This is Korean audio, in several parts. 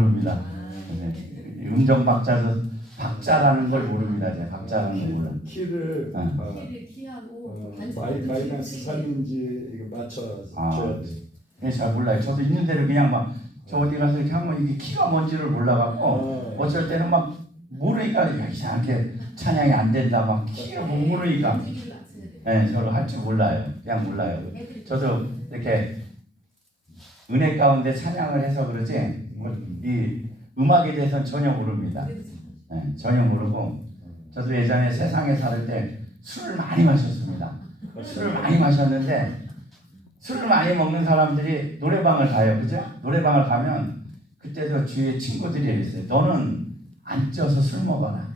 모릅니다. 네. 음정 박자라는 걸 모릅니다. 제가 박자라는 걸 몰라요. 키를 키하고 마이너스 3인지 이거 맞춰줘야 돼. 네, 잘 몰라요. 저도 있는 대로 그냥 막 저 어디 가서 이렇게 하면 이게 키가 뭔지를 몰라갖고 어쩔 때는 막 모르니까 이상하게 찬양이 안 된다 막 키를 못 모르니까 네, 저도 할 줄 몰라요. 그냥 몰라요. 저도 이렇게 은혜 가운데 찬양을 해서 그러지 이 음악에 대해서는 전혀 모릅니다. 네, 전혀 모르고 저도 예전에 세상에 살 때 술을 많이 마셨습니다. 술을 많이 마셨는데 술을 많이 먹는 사람들이 노래방을 가요. 그죠? 노래방을 가면 그때도 주위에 친구들이 있어요. 너는 안 쪄서 술 먹어라.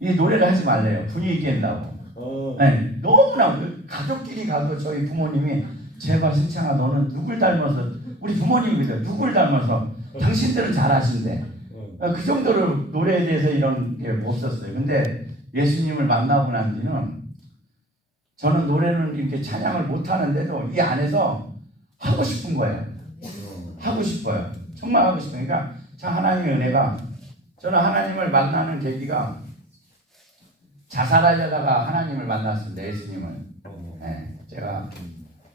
이 노래를 하지 말래요. 분위기 깬다고. 네, 너무나 가족끼리 가도 저희 부모님이 제발 승창아 너는 누굴 닮아서 우리 부모님이거든. 누굴 닮아서 당신들은 잘 아신대. 그 정도로 노래에 대해서 이런 게 없었어요. 근데 예수님을 만나고 난 뒤는 저는 노래는 이렇게 찬양을 못 하는데도 이 안에서 하고 싶은 거예요. 하고 싶어요. 정말 하고 싶어요. 그러니까 참 하나님의 은혜가 저는 하나님을 만나는 계기가 자살하려다가 하나님을 만났습니다. 예수님을. 네, 제가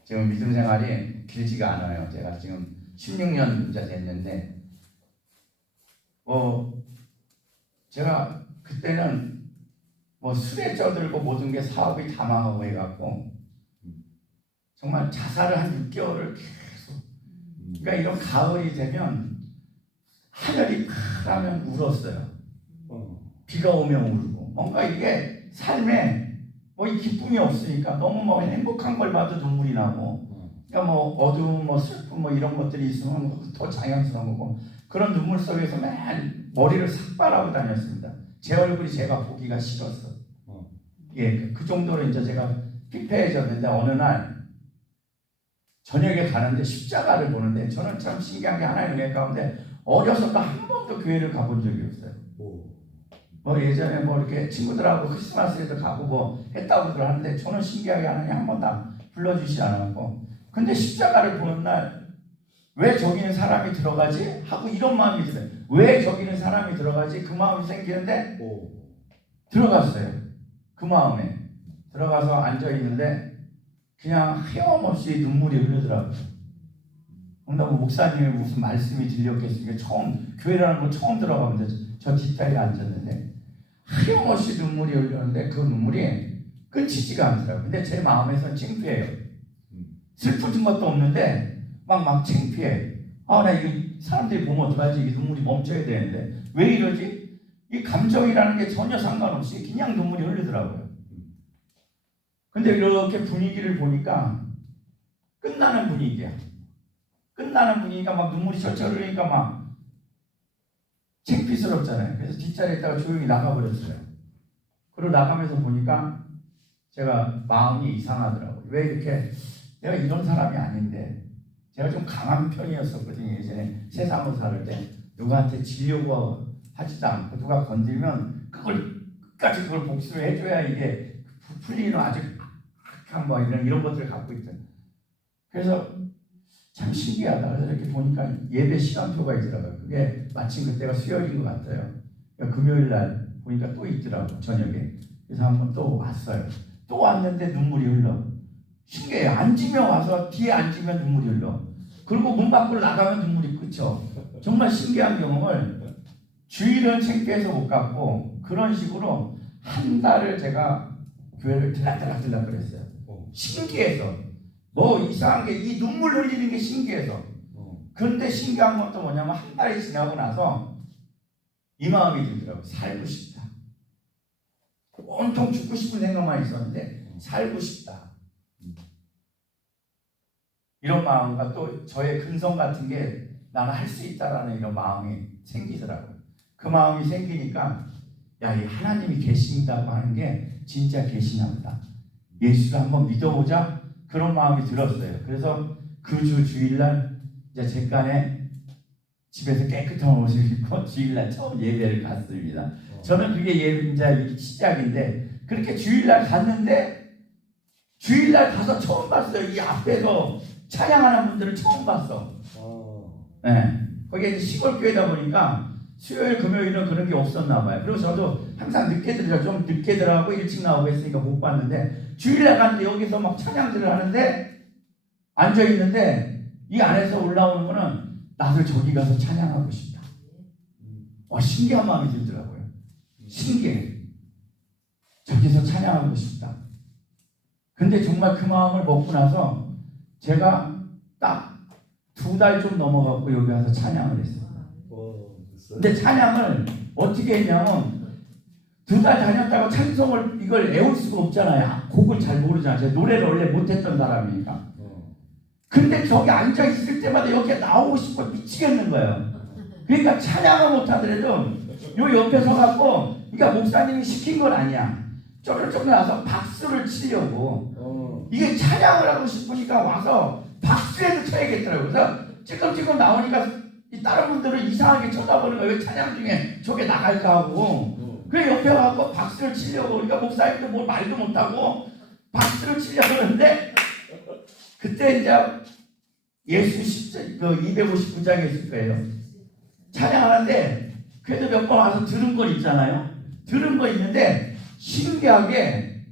지금 믿음 생활이 길지가 않아요. 제가 지금 16년 이제 됐는데 제가 그때는 뭐 술에 쪄들고 모든 게 사업이 다 망하고 해갖고 정말 자살을 한 6개월을 계속 그러니까 이런 가을이 되면 하늘이 파라면 울었어요. 비가 오면 울고 뭔가 이게 삶에 뭐 이 기쁨이 없으니까 너무 뭐 행복한 걸 봐도 눈물이 나고 그러니까 뭐 어두움 뭐 슬픔 뭐 이런 것들이 있으면 더 자연스러운 거고 그런 눈물 속에서 맨 머리를 삭발하고 다녔습니다. 제 얼굴이 제가 보기가 싫었어. 예, 그 정도로 이제 제가 피폐해졌는데 어느 날 저녁에 가는데 십자가를 보는데 저는 참 신기한 게 하나의 은혜 가운데 어려서도 한 번도 교회를 가본 적이 없어요. 뭐 예전에 뭐 이렇게 친구들하고 크리스마스에도 가고 뭐 했다고들 하는데 저는 신기하게 하나님 한 번도 불러주시지 않았고 근데 십자가를 보는 날 왜 저기는 사람이 들어가지? 하고 이런 마음이 들어요. 왜 저기는 사람이 들어가지? 그 마음이 생기는데 들어갔어요. 그 마음에 들어가서 앉아있는데 그냥 헤엄없이 눈물이 흐르더라고요. 근데 목사님이 무슨 말씀이 들렸겠습니까? 처음 교회라는 거 처음 들어가는데 저 뒷자리에 앉았는데 헤엄없이 눈물이 흐르는데 그 눈물이 끊기지가 않더라고요. 근데 제 마음에서는 창피해요. 슬픈 것도 없는데 막 창피해. 나 이거 사람들이 보면 어떡하지? 이 눈물이 멈춰야 되는데 왜 이러지? 이 감정이라는 게 전혀 상관없이 그냥 눈물이 흐르더라고요. 근데 이렇게 분위기를 보니까 끝나는 분위기야. 끝나는 분위기가 막 눈물이 철철 흐르니까 막 창피스럽잖아요. 그래서 뒷자리에 있다가 조용히 나가버렸어요. 그리고 나가면서 보니까 제가 마음이 이상하더라고요. 왜 이렇게 내가 이런 사람이 아닌데 제가 좀 강한 편이었었거든요. 예전에 세상으로 살 때 누구한테 지려고 하지도 않고 누가 건들면 그걸 끝까지 그걸 복수를 해줘야 이게 풀리는 아주 악한 뭐 이런 것들을 갖고 있던. 그래서 참 신기하다. 그래서 이렇게 보니까 예배 시간표가 있더라고요. 그게 마침 그때가 수요일인 것 같아요. 그러니까 금요일 날 보니까 또 있더라고요. 저녁에. 그래서 한번 또 왔어요. 또 왔는데 눈물이 흘러. 신기해요. 앉으면 와서 뒤에 앉으면 눈물이 흘러. 그리고 문 밖으로 나가면 눈물이 그쳐. 정말 신기한 경험을 주일은 창피해서 못 갔고 그런 식으로 한 달을 제가 교회를 들락들락 그랬어요. 신기해서 뭐 이상한 게 이 눈물 흘리는 게 신기해서. 그런데 신기한 것도 뭐냐면 한 달이 지나고 나서 이 마음이 들더라고요. 살고 싶다. 온통 죽고 싶은 생각만 있었는데 살고 싶다. 이런 마음과 또 저의 근성 같은 게 나는 할 수 있다라는 이런 마음이 생기더라고요. 그 마음이 생기니까 야, 이 하나님이 계신다고 하는 게 진짜 계시나 보다. 예수를 한번 믿어보자. 그런 마음이 들었어요. 그래서 그 주일날 이제 제간에 집에서 깨끗한 옷을 입고 주일날 처음 예배를 갔습니다. 저는 그게 이제 시작인데 그렇게 주일날 갔는데 주일날 가서 처음 봤어요. 이 앞에서 찬양하는 분들을 처음 봤어. 네. 거기에 이제 시골 교회다 보니까 수요일 금요일은 그런 게 없었나 봐요. 그리고 저도 항상 늦게 들어요. 좀 늦게 들어가고 일찍 나오고 했으니까 못 봤는데 주일날 갔는데 여기서 막 찬양들을 하는데 앉아 있는데 이 안에서 올라오는 거는 나도 저기 가서 찬양하고 싶다. 신기한 마음이 들더라고요. 신기해. 저기서 찬양하고 싶다. 근데 정말 그 마음을 먹고 나서 제가 딱 2달 좀 넘어가고 여기 와서 찬양을 했어요. 근데 찬양을 어떻게 했냐면 2달 다녔다고 찬송을 이걸 외울 수가 없잖아요. 곡을 잘 모르잖아요. 제가 노래를 원래 못했던 사람이니까. 근데 저기 앉아 있을 때마다 여기에 나오고 싶고 미치겠는 거예요. 그러니까 찬양을 못하더라도 요 옆에 서갖고, 그러니까 목사님이 시킨 건 아니야. 쪼글쪼글 나서 박수를 치려고. 이게 찬양을 하고 싶으니까 와서 박수에도 쳐야겠더라고요. 그래서 찌끔찌끔 나오니까 이 다른 분들은 이상하게 쳐다보는 거예요. 왜 찬양 중에 저게 나갈까 하고. 그래 옆에 와서 박수를 치려고. 그러니까 목사님도 뭐 말도 못하고 박수를 치려고 그러는데 그때 이제 예수 10장, 그 259장에 있을 거예요. 찬양하는데 그래도 몇 번 와서 들은 건 있잖아요. 들은 거 있는데 신기하게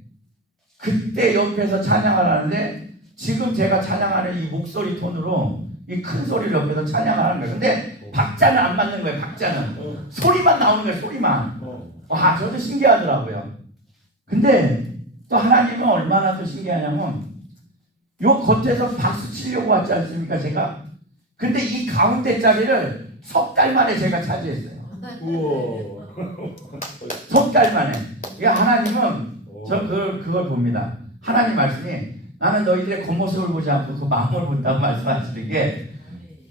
그때 옆에서 찬양을 하는데 지금 제가 찬양하는 이 목소리 톤으로 이 큰 소리를 옆에서 찬양하는 거예요. 근데 박자는 안 맞는 거예요. 박자는 소리만 나오는 거예요. 소리만. 와, 저도 신기하더라고요. 근데 또 하나님은 얼마나 또 신기하냐면 요 겉에서 박수 치려고 왔지 않습니까, 제가? 근데 이 가운데 자리를 석 달 만에 제가 차지했어요. 우와. 석 달 만에. 그러니까 하나님은 그걸 봅니다. 하나님 말씀이 나는 너희들의 겉모습을 보지 않고 그 마음을 본다고 말씀하시는 게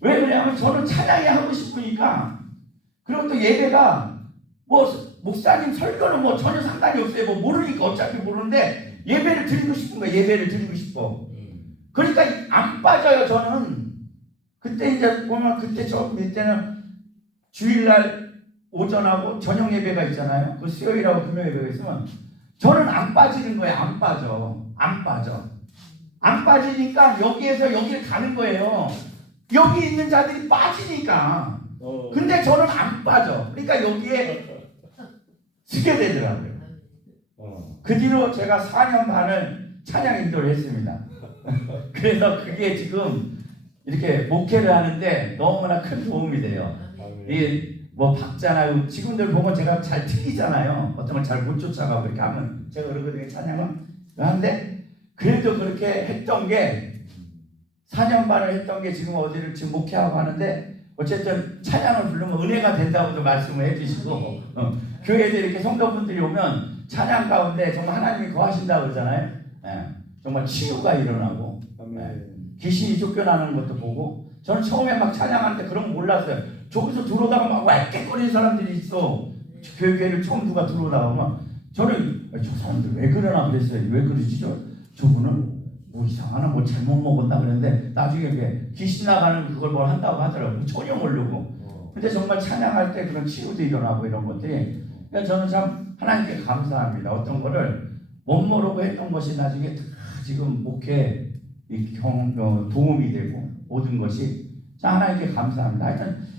왜 그러냐면 저는 찬양이 하고 싶으니까. 그리고 또 예배가 뭐 목사님 설교는 뭐 전혀 상관이 없어요. 뭐 모르니까 어차피 모르는데 예배를 드리고 싶은 거예요. 예배를 드리고 싶어. 그러니까 안 빠져요. 저는 그때 이제 보면 그때 때는 주일날 오전하고 저녁 예배가 있잖아요. 그 수요일하고 금요일 예배가 있으면 저는 안 빠지는 거예요. 안 빠져. 안 빠지니까 여기에서 여기를 가는 거예요. 여기 있는 자들이 빠지니까. 근데 저는 안 빠져. 그러니까 여기에 서게 되더라고요. 그 뒤로 제가 4년 반을 찬양 인도를 했습니다. 그래서 그게 지금 이렇게 목회를 하는데 너무나 큰 도움이 돼요. 이 뭐 박자나 지금들 보면 제가 잘 틀리잖아요. 어떤 걸 잘 못 쫓아가고 이렇게 하면 제가 그러거든요. 찬양은 하는데 그래도 그렇게 했던 게 4년 반을 했던 게 지금 어디를 지금 목회하고 하는데 어쨌든 찬양을 부르면 은혜가 된다고도 말씀을 해주시고 교회에 이렇게 성도분들이 오면 찬양 가운데 정말 하나님이 거하신다고 그러잖아요. 정말 치유가 일어나고 귀신이 쫓겨나는 것도 보고 저는 처음에 막 찬양하는데 그런 거 몰랐어요. 저기서 들어오다가 막 왈깨거리는 사람들이 있어. 교회를 처음 누가 들어오다가 막 저는 저 사람들 왜 그러나 그랬어요. 왜 그러지? 저분은 뭐 이상하나 뭐 잘못 먹었나 그랬는데 나중에 이렇게 귀신 나가는 그걸 뭘 한다고 하더라고요. 전혀 모르고. 근데 정말 찬양할 때 그런 치유도 일어나고 이런 것들이. 그러니까 저는 참 하나님께 감사합니다. 어떤 거를 못 모르고 했던 것이 나중에 다 지금 목회에 도움이 되고 모든 것이 자 하나님께 감사합니다. 하여튼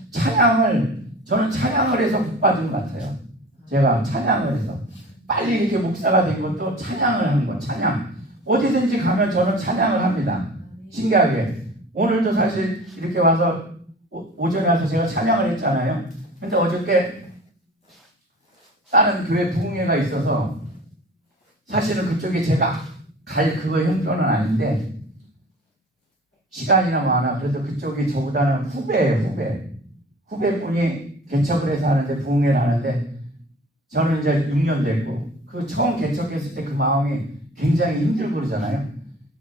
저는 찬양을 해서 복 받은 것 같아요. 제가 찬양을 해서 빨리 이렇게 목사가 된 것도 찬양을 한 거. 찬양 어디든지 가면 저는 찬양을 합니다. 신기하게 오늘도 사실 이렇게 와서 오전에 와서 제가 찬양을 했잖아요. 근데 어저께 다른 교회 부흥회가 있어서 사실은 그쪽에 제가 갈 그거 형편은 아닌데 시간이나 많아. 그래도 그쪽이 저보다는 후배예요. 후배분이 개척을 해서 하는데 부흥회를 하는데 저는 이제 6년 됐고 그 처음 개척했을 때 그 마음이 굉장히 힘들고 그러잖아요.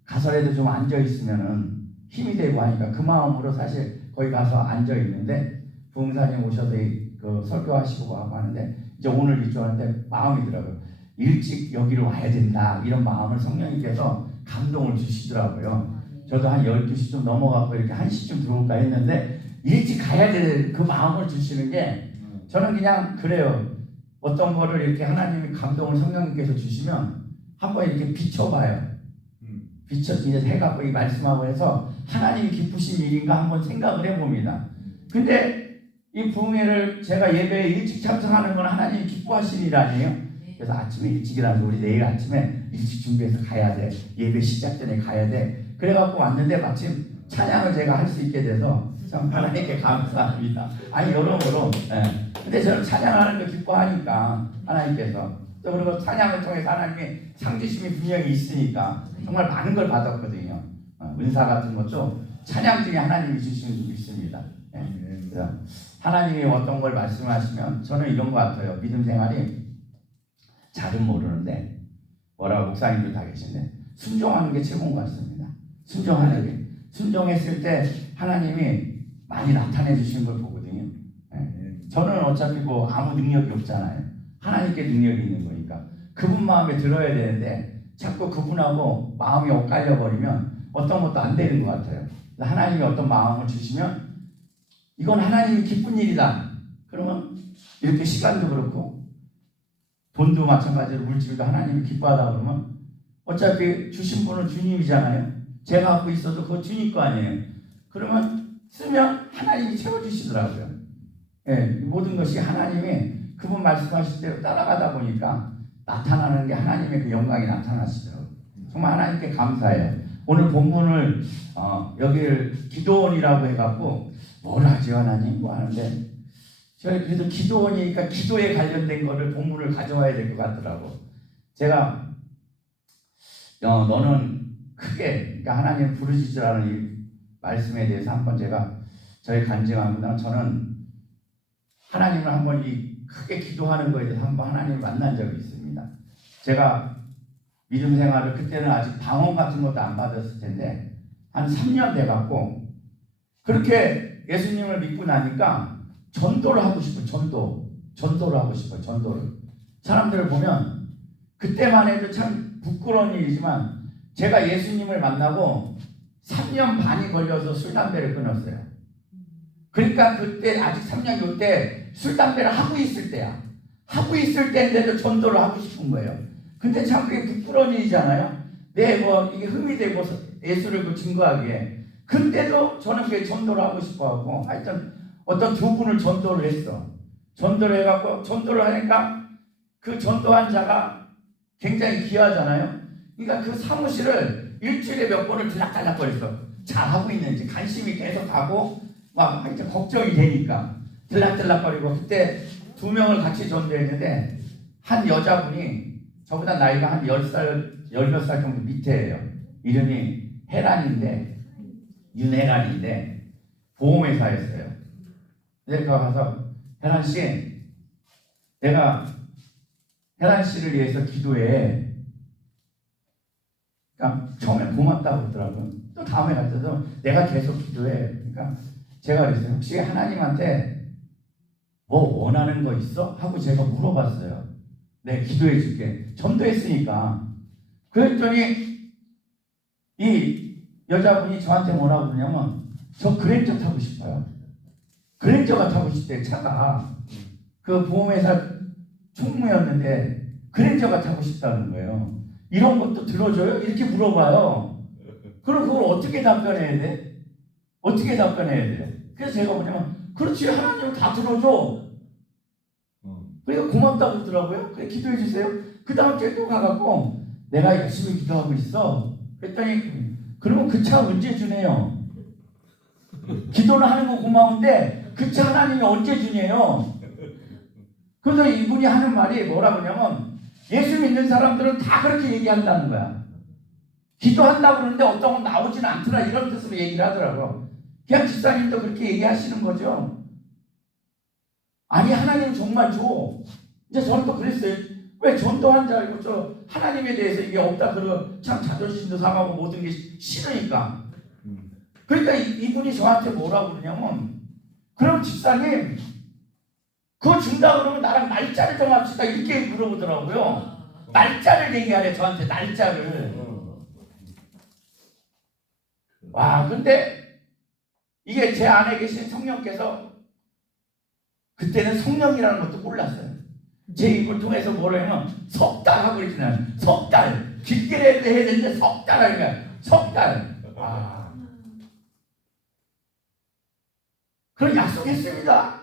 가서라도 좀 앉아 있으면은 힘이 되고 하니까 그 마음으로 사실 거기 가서 앉아 있는데 부흥사님 오셔서 그 설교하시고 하고 하는데 이제 오늘 이쪽 하는데 마음이 들어요. 일찍 여기로 와야 된다 이런 마음을 성령님께서 감동을 주시더라고요. 저도 한 12시쯤 넘어가고 이렇게 1시쯤 들어올까 했는데 일찍 가야 될 그 마음을 주시는 게 저는 그냥 그래요. 어떤 거를 이렇게 하나님이 감동을 성령님께서 주시면 한번 이렇게 비춰봐요. 비춰 이제 해갖고 이 말씀하고 해서 하나님이 기쁘신 일인가 한번 생각을 해봅니다. 근데 이 부흥회를 제가 예배에 일찍 참석하는 건 하나님이 기뻐하시는 일 아니에요? 그래서 아침에 일찍이라도 우리 내일 아침에 일찍 준비해서 가야 돼. 예배 시작 전에 가야 돼. 그래갖고 왔는데 마침 찬양을 제가 할 수 있게 돼서 참 하나님께 감사합니다. 아니 여러모로 근데 저는 찬양하는 거 기뻐하니까 하나님께서 또 그리고 찬양을 통해서 하나님의 상 주심이 분명히 있으니까 정말 많은 걸 받았거든요. 은사 같은 것도 찬양 중에 하나님이 주시는 게 있습니다. 그래서 하나님이 어떤 걸 말씀하시면 저는 이런 것 같아요. 믿음 생활이 잘은 모르는데 뭐라고 목사님들 다 계신데 순종하는 게 최고인 것 같습니다. 순종하는 게 순종했을 때 하나님이 많이 나타내 주시는 걸 보거든요. 저는 어차피 뭐 아무 능력이 없잖아요. 하나님께 능력이 있는 거니까 그분 마음에 들어야 되는데 자꾸 그분하고 마음이 엇갈려 버리면 어떤 것도 안 되는 것 같아요. 하나님이 어떤 마음을 주시면 이건 하나님이 기쁜 일이다. 그러면 이렇게 시간도 그렇고 돈도 마찬가지로 물질도 하나님이 기뻐하다 그러면 어차피 주신 분은 주님이잖아요. 제가 갖고 있어도 그거 주님 거 아니에요. 그러면 쓰면 하나님이 채워주시더라고요. 모든 것이 하나님이 그분 말씀하실 대로 따라가다 보니까 나타나는 게 하나님의 그 영광이 나타나시더라고요. 정말 하나님께 감사해요. 오늘 본문을 여기를 기도원이라고 해갖고 뭘 하죠 하나님 뭐 하는데 저희 그래도 기도원이니까 기도에 관련된 거를 본문을 가져와야 될 것 같더라고. 제가 너는 크게 그러니까 하나님 부르시지라는 이 말씀에 대해서 한번 제가 저희 간증합니다. 저는 하나님을 한번 이 크게 기도하는 거에 대해서 한번 하나님을 만난 적이 있습니다. 제가 믿음 생활을 그때는 아직 방언 같은 것도 안 받았을 텐데 한 3년 돼갖고 그렇게 예수님을 믿고 나니까 전도를 하고 싶어요. 전도를 하고 싶어요. 전도를. 사람들을 보면 그때만 해도 참 부끄러운 일이지만 제가 예수님을 만나고 3년 반이 걸려서 술, 담배를 끊었어요. 그러니까 그때 아직 3년 요때 술, 담배를 하고 있을 때야. 하고 있을 때인데도 전도를 하고 싶은 거예요. 근데 참 그게 부끄러운 일이잖아요. 이게 흠이 되고 예수를 증거하기에. 근데도 저는 그게 전도를 하고 싶어하고 하여튼 어떤 두 분을 전도를 했어. 전도를 해갖고 전도를 하니까 그 전도한 자가 굉장히 귀하잖아요. 그러니까 그 사무실을 일주일에 몇 번을 들락달락거렸어. 잘하고 있는지 관심이 계속 가고 막 이제 걱정이 되니까 들락달락거리고 그때 2명을 같이 전도했는데 한 여자분이 저보다 나이가 한 10살, 10몇 살 정도 밑에예요. 이름이 윤혜란인데 보험회사였어요. 내가 가서 혜란 씨, 내가 혜란 씨를 위해서 기도해. 그러니까 처음에 고맙다고 그러더라고요. 또 다음에 갔어도 내가 계속 기도해. 그러니까 제가 그랬어요. 혹시 하나님한테 뭐 원하는 거 있어? 하고 제가 물어봤어요. 네, 기도해 줄게. 전도했으니까. 그랬더니 이 여자분이 저한테 뭐라고 그러냐면 저 그랜저 타고 싶어요. 그랜저가 타고 싶대. 차가 그 보험회사 총무였는데 그랜저가 타고 싶다는 거예요. 이런 것도 들어줘요? 이렇게 물어봐요. 그럼 그걸 어떻게 답변해야 돼? 어떻게 답변해야 돼? 그래서 제가 뭐냐면 그렇지 하나님은 다 들어줘. 그러니까 고맙다고 그러더라고요. 그래 기도해 주세요. 그 다음 주에 또 가갖고 내가 열심히 기도하고 있어. 그랬더니 그러면 그 차 언제 주네요? 기도는 하는 거 고마운데 그 차 하나님이 언제 주네요? 그래서 이분이 하는 말이 뭐라 그러냐면 예수 믿는 사람들은 다 그렇게 얘기한다는 거야. 기도한다고 그러는데 어떤 건 나오지는 않더라 이런 뜻으로 얘기를 하더라고. 그냥 집사님도 그렇게 얘기하시는 거죠. 아니 하나님 정말 줘. 이제 저는 또 그랬어요. 왜 전도한 줄 알고 저 하나님에 대해서 이게 없다 그러고 참 자존심도 상하고 모든 게 싫으니까. 그러니까 이분이 저한테 뭐라고 그러냐면 그럼 집사님 그거 준다 그러면 나랑 날짜를 정합시다 이렇게 물어보더라고요. 날짜를 얘기하래 저한테 날짜를. 와 근데 이게 제 안에 계신 성령께서 그때는 성령이라는 것도 몰랐어요. 제 입을 통해서 뭐라면 석 달 하고 이렇게 나요. 석 달 길게 해야 되는데 석 달 하니까 석 달. 와. 그럼 약속했습니다.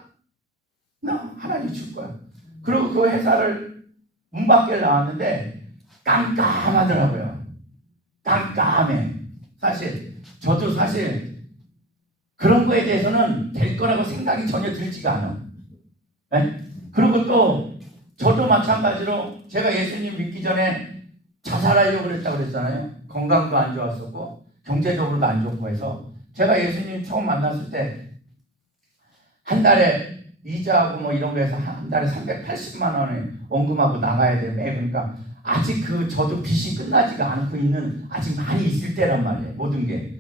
나 하나님 줄 거야. 그리고 그 회사를 문 밖에 나왔는데 깜깜하더라고요. 깜깜해. 저도 사실 그런 거에 대해서는 될 거라고 생각이 전혀 들지가 않아. 네? 그리고 또 저도 마찬가지로 제가 예수님 믿기 전에 자살하려고 그랬다고 그랬잖아요. 건강도 안 좋았었고 경제적으로도 안 좋고 해서 제가 예수님 처음 만났을 때 한 달에 이자하고 뭐 이런 거 해서 한 달에 380만 원을 원금하고 나가야 돼. 그러니까 아직 저도 빚이 끝나지가 않고 있는 아직 많이 있을 때란 말이에요. 모든 게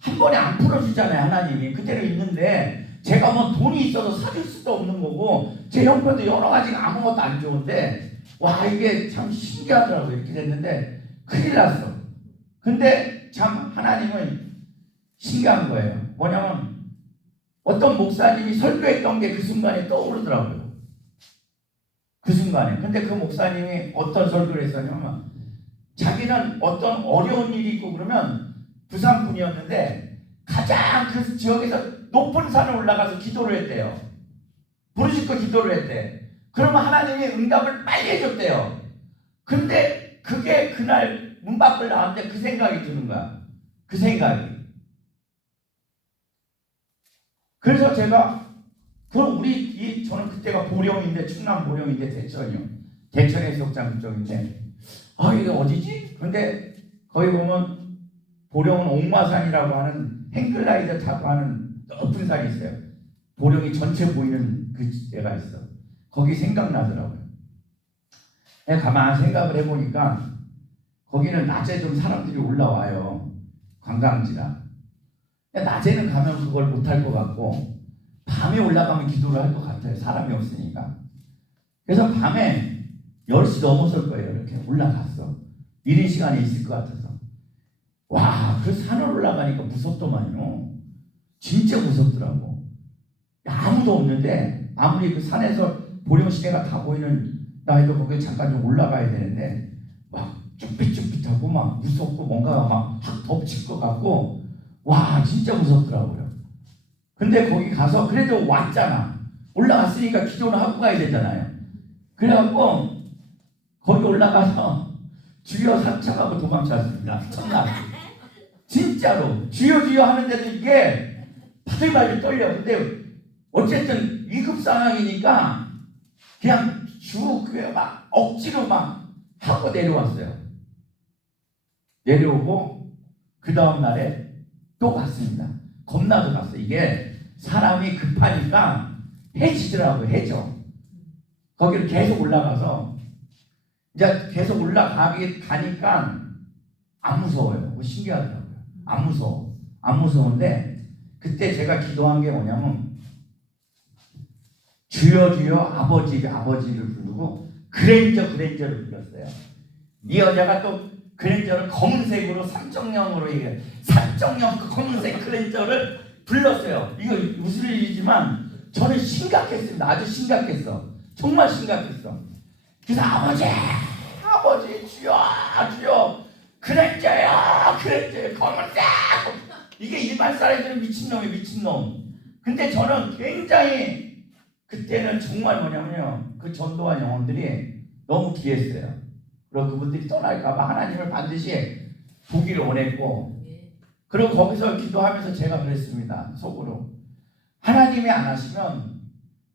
한 번에 안 풀어주잖아요. 하나님이 그때는 있는데 제가 뭐 돈이 있어서 사줄 수도 없는 거고 제 형편도 여러 가지가 아무것도 안 좋은데 와 이게 참 신기하더라고요. 이렇게 됐는데 큰일 났어. 근데 참 하나님은 신기한 거예요. 뭐냐면 어떤 목사님이 설교했던 게 그 순간에 떠오르더라고요. 그 순간에. 근데 그 목사님이 어떤 설교를 했었냐면 자기는 어떤 어려운 일이 있고 그러면 부산 분이었는데 가장 그 지역에서 높은 산을 올라가서 기도를 했대요. 부르짖고 기도를 했대. 그러면 하나님이 응답을 빨리 해줬대요. 근데 그게 그날 문 밖을 나왔는데 그 생각이 드는 거야. 그 생각이. 그래서 제가 그럼 저는 그때가 보령인데 충남 보령인데 대천이요. 대천 해수욕장 그쪽인데 이게 어디지? 근데 거기 보면 보령은 옥마산이라고 하는 행글라이더 타고 하는 높은 산이 있어요. 보령이 전체 보이는 그 데가 있어. 거기 생각나더라고요. 내가 가만히 생각을 해보니까 거기는 낮에 좀 사람들이 올라와요. 관광지라. 낮에는 가면 그걸 못할 것 같고 밤에 올라가면 기도를 할 것 같아요. 사람이 없으니까. 그래서 밤에 10시 넘었을 거예요. 이렇게 올라갔어. 이른 시간에 있을 것 같아서. 와, 그 산을 올라가니까 무섭더만요. 진짜 무섭더라고. 아무도 없는데 아무리 그 산에서 보령 시내가 다 보이는 나이도 거기 잠깐 좀 올라가야 되는데 막 쭈삣쭈삣하고 막 무섭고 뭔가가 막 확 덮칠 것 같고 와 진짜 무섭더라고요. 근데 거기 가서 그래도 왔잖아. 올라갔으니까 기도는 하고 가야 되잖아요. 그래갖고 거기 올라가서 주여 삼창하고 도망쳤습니다. 첫날 진짜로 주여 주여 하는데도 이게 바들바들 떨려. 근데 어쨌든 위급 상황이니까 그냥 그게 막 억지로 막 하고 내려왔어요. 내려오고 그 다음 날에 또 갔습니다. 겁나서 갔어요. 이게 사람이 급하니까 해지더라고요. 해져. 거기를 계속 올라가서 이제 계속 가니까 안 무서워요. 신기하더라고요. 안 무서워. 안 무서운데 그때 제가 기도한 게 뭐냐면 주여 주여 아버지를 부르고 그랜저를 불렀어요. 이 여자가 또 그랜저를 검은색으로 삼정형으로 삼정형 그 검은색 그랜저를 불렀어요. 이거 웃을 일이지만 저는 심각했습니다. 아주 심각했어. 정말 심각했어. 그래서 아버지 주여 그랜저요 검은색. 이게 일반 사람들은 미친놈. 근데 저는 굉장히 그때는 정말 뭐냐면요. 그 전도한 영혼들이 너무 귀했어요. 그리고 그분들이 떠날까봐 하나님을 반드시 보기를 원했고 그리고 거기서 기도하면서 제가 그랬습니다. 속으로 하나님이 안 하시면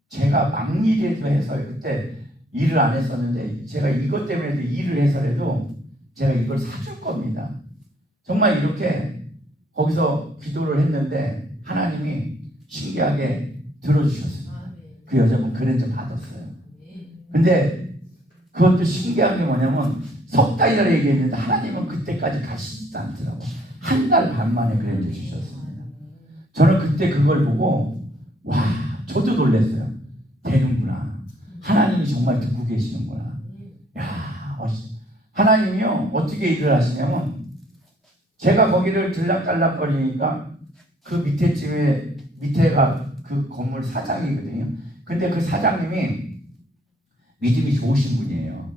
제가 막일이라도 해서 그때 일을 안 했었는데 제가 이것 때문에도 일을 해서라도 제가 이걸 사줄 겁니다. 정말 이렇게 거기서 기도를 했는데 하나님이 신기하게 들어주셨어요. 그 여자분 그랜저 받았어요. 근데 그것도 신기한 게 뭐냐면 석 달이라 얘기했는데 하나님은 그때까지 가시지 않더라고. 한 달 반 만에 그랜저 주셨습니다. 저는 그때 그걸 보고 와 저도 놀랐어요. 되는구나. 하나님이 정말 듣고 계시는구나. 야 하나님이요 어떻게 일을 하시냐면 제가 거기를 들락달락거리니까 그 밑에가 그 건물 사장이거든요. 근데 그 사장님이 믿음이 좋으신 분이에요.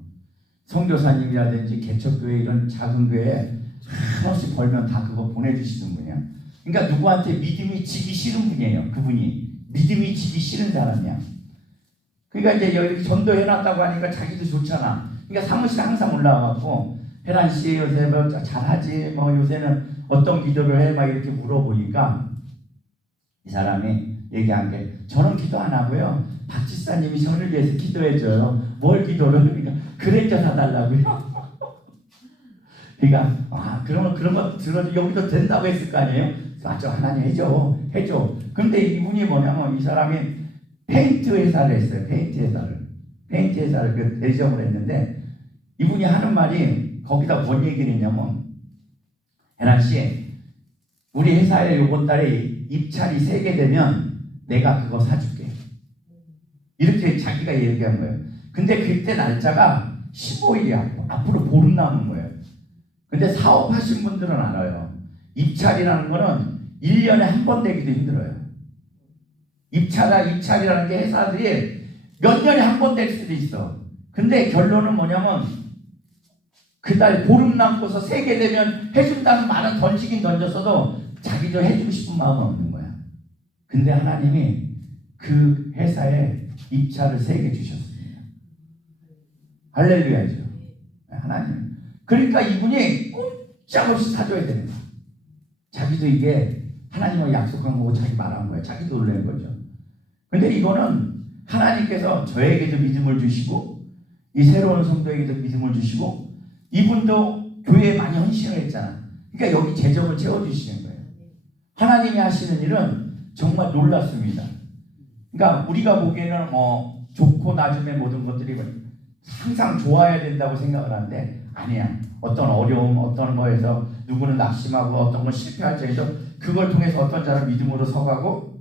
선교사님이라든지 개척교회 이런 작은 교회에 한없이 벌면 다 그거 보내주시는 분이야. 그러니까 누구한테 믿음이 지기 싫은 분이에요. 그분이 믿음이 지기 싫은 사람이야. 그러니까 이제 여기 전도해놨다고 하니까 자기도 좋잖아. 그러니까 사무실에 항상 올라와갖고 혜란 씨 요새 뭐 잘하지? 뭐 요새는 어떤 기도를 해? 막 이렇게 물어보니까 이 사람이 얘기한 게 저는 기도 안 하고요. 박 지사님이 저를 위해서 기도해줘요. 뭘 기도를? 그러니까 그레이터 사달라고요. 그러니까 그러면 그런 거 들어도 여기도 된다고 했을 거 아니에요? 맞아, 하나님 해줘. 근데 이분이 뭐냐면 이 사람이 페인트 회사를 했어요. 페인트 회사를 그 대리점을 했는데 이분이 하는 말이 거기다 뭔 얘기를 했냐면 혜란 씨, 우리 회사에 요번 달에 입찰이 3개 되면 내가 그거 사줄게. 이렇게 자기가 얘기한 거예요. 근데 그때 날짜가 15일이야. 앞으로 보름 남은 거예요. 근데 사업하신 분들은 알아요. 입찰이라는 거는 1년에 한 번 되기도 힘들어요. 입찰이라는 게 회사들이 몇 년에 한 번 될 수도 있어. 근데 결론은 뭐냐면 그달 보름 남고서 3개 되면 해준다는 말은 던지긴 던졌어도 자기도 해주고 싶은 마음은 없는 거야. 근데 하나님이 그 회사에 입찰을 3개 주셨습니다. 할렐루야죠. 하나님. 그러니까 이분이 꼼짝없이 사줘야 되는 거야. 자기도 이게 하나님과 약속한 거고 자기 말한 거야. 자기도 놀라는 거죠. 근데 이거는 하나님께서 저에게도 믿음을 주시고 이 새로운 성도에게도 믿음을 주시고 이분도 교회에 많이 헌신을 했잖아. 그러니까 여기 재정을 채워주시는 거예요. 하나님이 하시는 일은 정말 놀랍습니다. 그러니까 우리가 보기에는 좋고 나중에 모든 것들이 항상 좋아야 된다고 생각을 하는데 아니야. 어떤 어려움, 어떤 거에서 누구는 낙심하고 어떤 건 실패할지라도 그걸 통해서 어떤 자는 믿음으로 서가고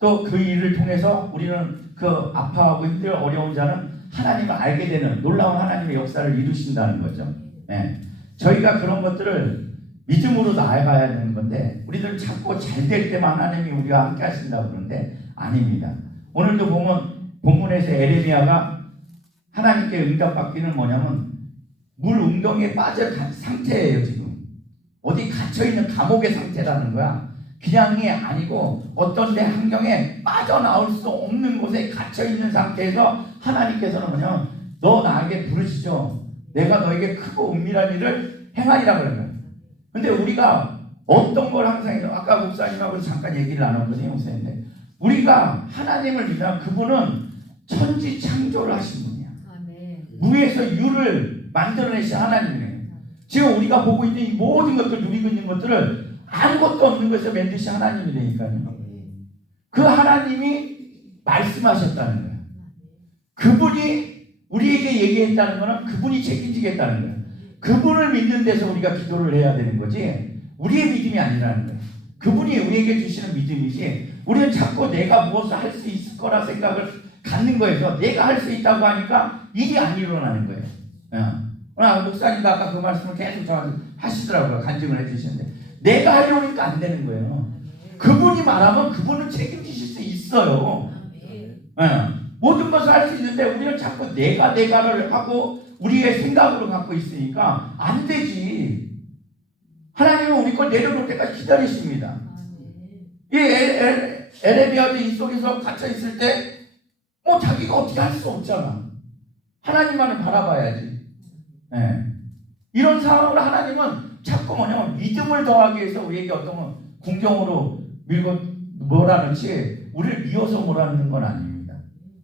또 그 일을 통해서 우리는 그 아파하고 힘들어 어려운 자는 하나님을 알게 되는 놀라운 하나님의 역사를 이루신다는 거죠. 네. 저희가 그런 것들을 믿음으로 나아가야 되는 건데 우리들 자꾸 잘 될 때만 하나님이 우리와 함께 하신다고 그러는데 아닙니다. 오늘도 보면 본문에서 에레미야가 하나님께 응답받기는 뭐냐면 물 웅덩이에 빠져 간 상태예요. 지금 어디 갇혀있는 감옥의 상태라는 거야. 그냥이 아니고 어떤 데 환경에 빠져나올 수 없는 곳에 갇혀있는 상태에서 하나님께서는 뭐냐면 너 나에게 부르시죠. 내가 너에게 크고 은밀한 일을 행하리라 그런 거예요. 근데 우리가 어떤 걸 항상 해서 아까 목사님하고 잠깐 얘기를 나눴거든요. 목사님인데 우리가 하나님을 믿으면 그분은 천지 창조를 하신 분이야. 무에서 유를 만들어내신 하나님이에요. 지금 우리가 보고 있는 이 모든 것들 누리고 있는 것들을 아무것도 없는 것에서 만드신 하나님이니까요. 그 하나님이 말씀하셨다는 거예요. 그분이 우리에게 얘기했다는 것은 그분이 책임지겠다는 거예요. 그분을 믿는 데서 우리가 기도를 해야 되는 거지 우리의 믿음이 아니라는 거예요. 그분이 우리에게 주시는 믿음이지 우리는 자꾸 내가 무엇을 할 수 있을 거라 생각을 갖는 거에서 내가 할 수 있다고 하니까 일이 안 일어나는 거예요. 목사님도 아까 그 말씀을 계속 저한테 하시더라고요. 간증을 해주시는데 내가 하려니까 안 되는 거예요. 그분이 말하면 그분은 책임지실 수 있어요. 모든 것을 할 수 있는데 우리는 자꾸 내가를 하고 우리의 생각으로 갖고 있으니까 안 되지. 하나님은 우리 걸 내려놓을 때까지 기다리십니다. 이 에레미야도 이 속에서 갇혀 있을 때 자기가 어떻게 할 수 없잖아. 하나님만을 바라봐야지. 이런 상황으로 하나님은 자꾸 뭐냐면 믿음을 더하기 위해서 우리에게 어떤 건 공경으로 밀고 몰아넣지 우리를 미워서 몰아넣는 건 아닙니다.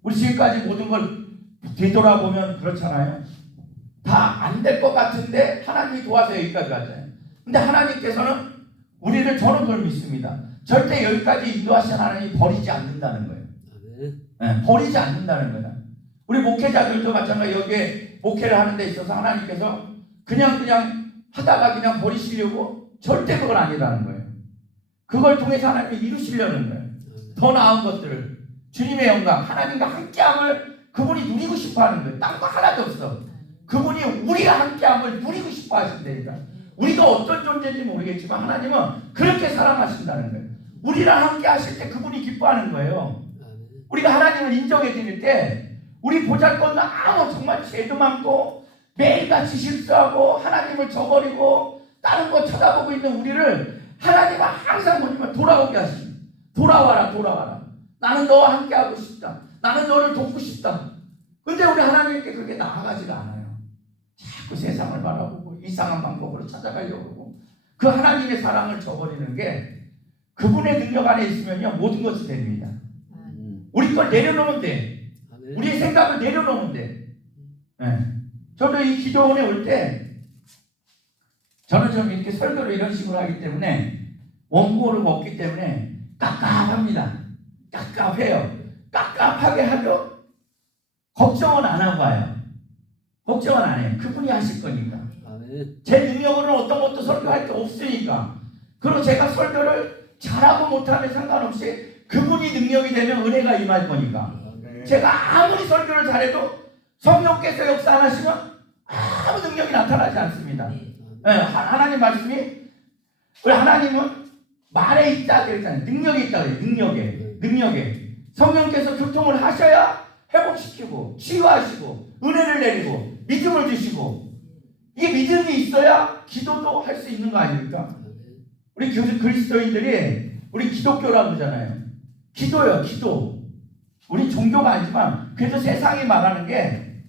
우리 지금까지 모든 걸 되돌아보면 그렇잖아요. 다 안 될 것 같은데 하나님이 도와서 여기까지 왔잖아요. 근데 하나님께서는 우리를 저는 그걸 믿습니다. 절대 여기까지 인도하신 하나님이 버리지 않는다는 거예요. 버리지 않는다는 거예요. 우리 목회자들도 마찬가지 여기에 목회를 하는 데 있어서 하나님께서 그냥 하다가 그냥 버리시려고 절대 그건 아니라는 거예요. 그걸 통해서 하나님이 이루시려는 거예요. 더 나은 것들을 주님의 영광 하나님과 함께함을 그분이 누리고 싶어하는 거예요. 딴 거 하나도 없어. 그분이 우리가 함께함을 누리고 싶어 하신다니까. 우리가 어떤 존재인지 모르겠지만 하나님은 그렇게 사랑하신다는 거예요. 우리랑 함께 하실 때 그분이 기뻐하는 거예요. 우리가 하나님을 인정해 드릴 때 우리 보잘것없는 정말 죄도 많고 매일같이 실수하고 하나님을 저버리고 다른 거 쳐다보고 있는 우리를 하나님은 항상 뭐냐면 돌아오게 하십니다. 돌아와라. 나는 너와 함께 하고 싶다. 나는 너를 돕고 싶다. 근데 우리 하나님께 그렇게 나아가지가 않아요. 자꾸 세상을 바라보고 이상한 방법으로 찾아가려고 하고 그 하나님의 사랑을 저버리는 게 그분의 능력 안에 있으면요 모든 것이 됩니다. 우리 걸 내려놓으면 돼. 우리의 생각을 내려놓으면 돼. 네. 저도 이 기도원에 올 때 저는 좀 이렇게 설교를 이런 식으로 하기 때문에 원고를 먹기 때문에 깝깝합니다. 깝깝해요. 깝깝하게 하죠. 걱정은 안 하고 와요. 걱정은 안 해요. 그분이 하실 거니까. 제 능력으로는 어떤 것도 설교할 게 없으니까. 그리고 제가 설교를 잘하고 못하면 상관없이 그분이 능력이 되면 은혜가 임할 거니까. 제가 아무리 설교를 잘해도 성령께서 역사 안 하시면 아무 능력이 나타나지 않습니다. 네, 하나님 말씀이 우리 하나님은 말에 있다 그랬잖아요. 능력이 있다 그래요. 능력에 성령께서 교통을 하셔야 회복시키고 치유하시고 은혜를 내리고 믿음을 주시고 이게 믿음이 있어야 기도도 할 수 있는 거 아닙니까? 우리 그리스도인들이 우리 기독교라고 그러잖아요. 기도요, 기도. 우리 종교가 아니지만 그래도 세상이 말하는 게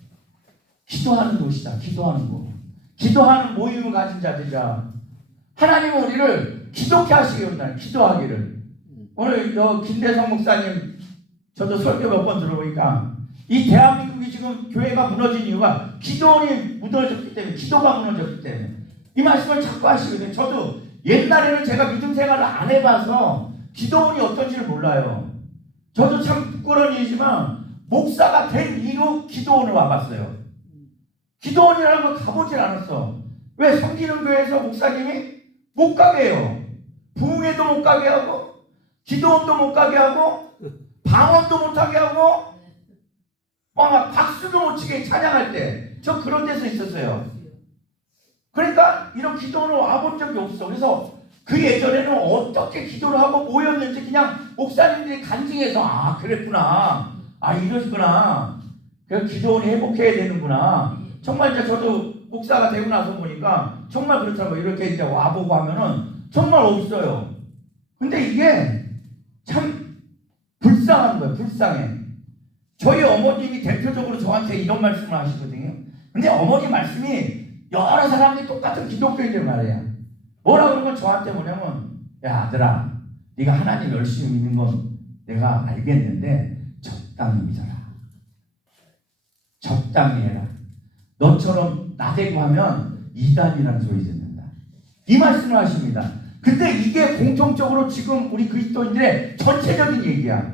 기도하는 곳이다. 기도하는 곳. 기도하는 모임을 가진 자들이야. 하나님은 우리를 기독케 하시기 원한다. 기도하기를. 오늘 김대성 목사님 저도 설교 몇 번 들어보니까 이 대한민국이 지금 교회가 무너진 이유가 기도원이 무너졌기 때문에 기도가 무너졌기 때문에 이 말씀을 자꾸 하시거든요. 저도 옛날에는 제가 믿음 생활을 안 해봐서 기도원이 어떤지를 몰라요. 저도 참 부끄러운 일이지만 목사가 된 이후 기도원을 와봤어요. 기도원이라는 걸 가보질 않았어. 왜? 섬기는 교회에서 목사님이 못 가게 해요. 부흥회도 못 가게 하고 기도원도 못 가게 하고 방언도 못 하게 하고 막 박수도 못 치게 찬양할 때 저 그런 데서 있었어요. 그러니까 이런 기도원을 와본 적이 없어. 그래서 그 예전에는 어떻게 기도를 하고 모였는지 그냥 목사님들이 간증해서 아 그랬구나, 아 이러시구나, 그래서 기도원이 회복해야 되는구나. 정말 이제 저도 목사가 되고 나서 보니까 정말 그렇더라고요. 이렇게 이제 와보고 하면은 정말 없어요. 근데 이게 참 불쌍한 거예요. 불쌍해. 저희 어머님이 대표적으로 저한테 이런 말씀을 하시거든요. 근데 어머니 말씀이 여러 사람들이 똑같은 기독교인들 말이에요. 뭐라 그러면 저한테 뭐냐면 야 아들아 네가 하나님 열심히 믿는 건 내가 알겠는데 적당히 믿어라. 적당히 해라. 너처럼 나대고 하면 이단이라는 소리 듣는다. 이 말씀을 하십니다. 근데 이게 공통적으로 지금 우리 그리스도인들의 전체적인 얘기야.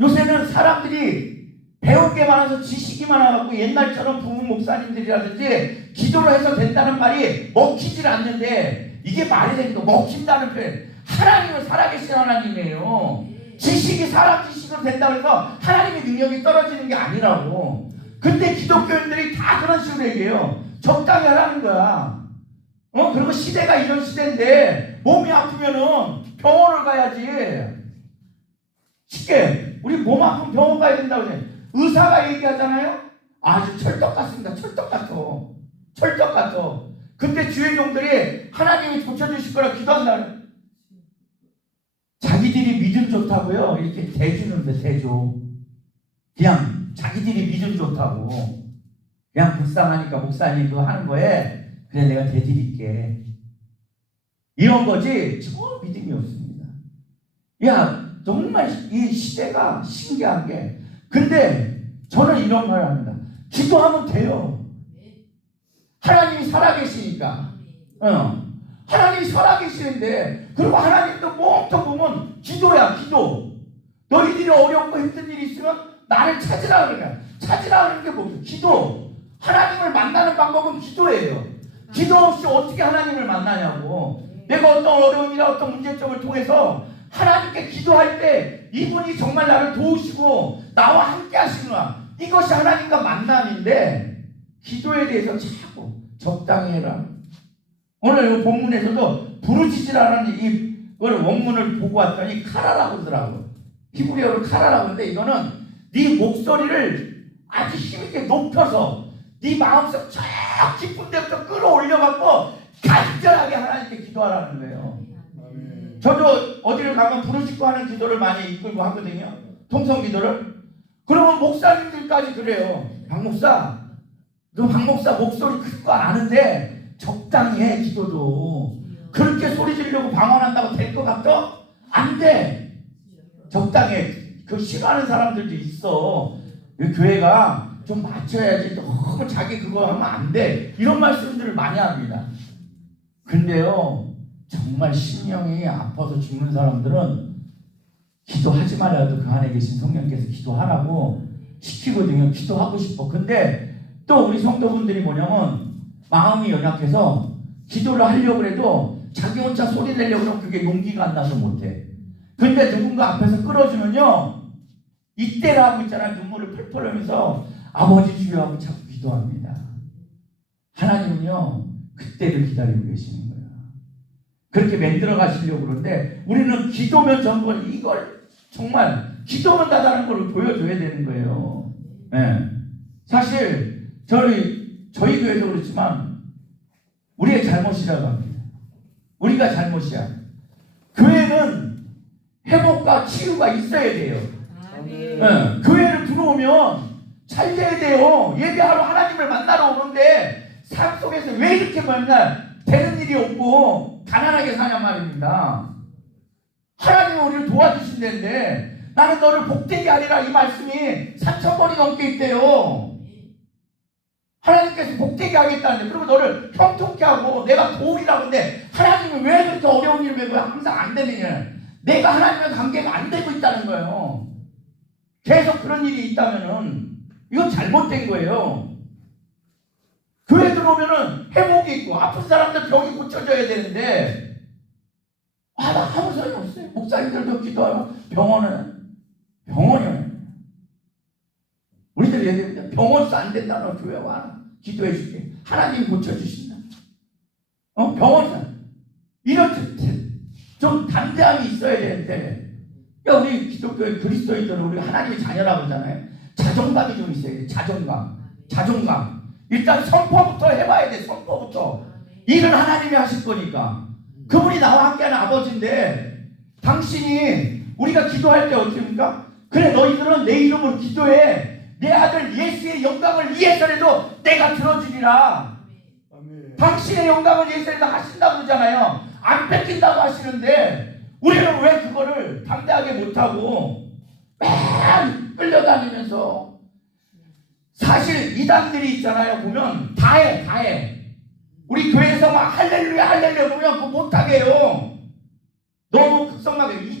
요새는 사람들이 배울 게 많아서 지식이 많아갖고 옛날처럼 부흥 목사님들이라든지 기도를 해서 된다는 말이 먹히질 않는데 이게 말이 되니까 먹힌다는 표현. 하나님은 살아계신 하나님이에요. 지식이 사람 지식으로 된다고 해서 하나님의 능력이 떨어지는 게 아니라고. 근데 기독교인들이 다 그런 식으로 얘기해요. 적당히 하라는 거야. 그리고 시대가 이런 시대인데 몸이 아프면은 병원을 가야지. 쉽게 우리 몸 아프면 병원 가야 된다고 해. 의사가 얘기하잖아요. 아주 철떡 같습니다. 철떡 같아. 철떡 같아. 근데 주의 종들이 하나님이 고쳐주실 거라 기도한다는. 자기들이 믿음 좋다고요. 이렇게 대주는데 대줘. 그냥 자기들이 믿음 좋다고. 그냥 불쌍하니까 목사님 그거 하는 거에 그래 내가 대드릴게. 이런 거지 저 믿음이 없습니다. 야 정말 이 시대가 신기한 게 근데 저는 이런 말을 합니다. 기도하면 돼요. 하나님이 살아계시니까. 하나님이 살아계시는데 그리고 하나님도 몸통 보면 기도야 기도. 너희들이 어렵고 힘든 일이 있으면 나를 찾으라 그러냐. 찾으라 그러는 게 뭐죠? 기도. 하나님을 만나는 방법은 기도예요. 기도 없이 어떻게 하나님을 만나냐고. 내가 어떤 어려움이나 어떤 문제점을 통해서 하나님께 기도할 때 이분이 정말 나를 도우시고 나와 함께 하시는구나. 이것이 하나님과 만남인데 기도에 대해서 자꾸 적당히 해라. 오늘 본문에서도 부르짖으라는 이걸 원문을 보고 왔더니 카라라고 그러더라고. 히브리어로 카라라고 하는데 이거는 네 목소리를 아주 힘있게 높여서 네 마음속 저 깊은 데부터 끌어올려갖고 간절하게 하나님께 기도하라는 거예요. 저도 어디를 가면 부르짖고 하는 기도를 많이 이끌고 하거든요. 통성 기도를. 그러면 목사님들까지 그래요. 박 목사, 너 박 목사 목소리 큰 거 아는데 적당히 해 기도도. 그렇게 소리 지르려고 방언한다고 될 것 같아? 안 돼. 적당히 해. 그 싫어하는 사람들도 있어. 이 교회가 좀 맞춰야지. 너무 자기 그거 하면 안 돼. 이런 말씀들을 많이 합니다. 근데요, 정말 심령이 아파서 죽는 사람들은 기도하지 말아도 그 안에 계신 성령께서 기도하라고 시키거든요. 기도하고 싶어. 근데 또 우리 성도분들이 뭐냐면 마음이 연약해서 기도를 하려고 해도 자기 혼자 소리 내려고 하면 그게 용기가 안 나서 못해. 근데 누군가 앞에서 끌어주면요, 이때라 하고 있잖아. 눈물을 펄펄 흘리면서 아버지 주여 하고 자꾸 기도합니다. 하나님은요, 그때를 기다리고 계시는 거예요. 그렇게 만들어 가시려고 그러는데 우리는 기도면 전부 이걸 정말 기도면 다다는 걸 보여줘야 되는 거예요. 네. 사실 저희 교회도 그렇지만 우리의 잘못이라고 합니다. 우리가 잘못이야. 교회는 회복과 치유가 있어야 돼요. 네. 교회를 들어오면 잘 돼야 돼요. 예배하러 하나님을 만나러 오는데 삶 속에서 왜 이렇게 맨날 되는 일이 없고 가난하게 사냐 말입니다. 하나님은 우리를 도와주신다는데 나는 너를 복되게 하리라 이 말씀이 3,000번이 넘게 있대요. 하나님께서 복되게 하겠다는데, 그리고 너를 형통케 하고 내가 도우리라고 하는데 하나님은 왜 그렇게 어려운 일을 왜 항상 안 되느냐. 내가 하나님과 관계가 안 되고 있다는 거예요. 계속 그런 일이 있다면은 이건 잘못된 거예요. 교회 들어오면은 회복이 있고 아픈 사람들 병이 고쳐져야 되는데 나 아무 소리 없어요. 목사님들도 기도하고 병원이요. 우리들 얘기합니다. 병원도 안 된다. 너 교회 와라. 기도해 줄게. 하나님 고쳐주신다. 병원사 이런 좀 담대함이 있어야 되는데, 야, 우리 기독교의 그리스도인들은 우리 하나님의 자녀라고 하잖아요. 자존감이 좀 있어야 돼. 자존감. 일단 선포부터 해봐야 돼. 선포부터. 일은 하나님이 하실 거니까. 그분이 나와 함께하는 아버지인데, 당신이 우리가 기도할 때 어떻게 합니까? 그래, 너희들은 내 이름으로 기도해. 내 아들 예수의 영광을 위해서라도 내가 들어주리라. 아멘. 당신의 영광을 위해서라도 하신다고 그러잖아요. 안 뺏긴다고 하시는데 우리는 왜 그거를 담대하게 못하고 맨 끌려다니면서, 사실 이단들이 있잖아요. 보면 다 해. 우리 교회에서 막 할렐루야 보면 그거 못하게 해요. 너무 극성하게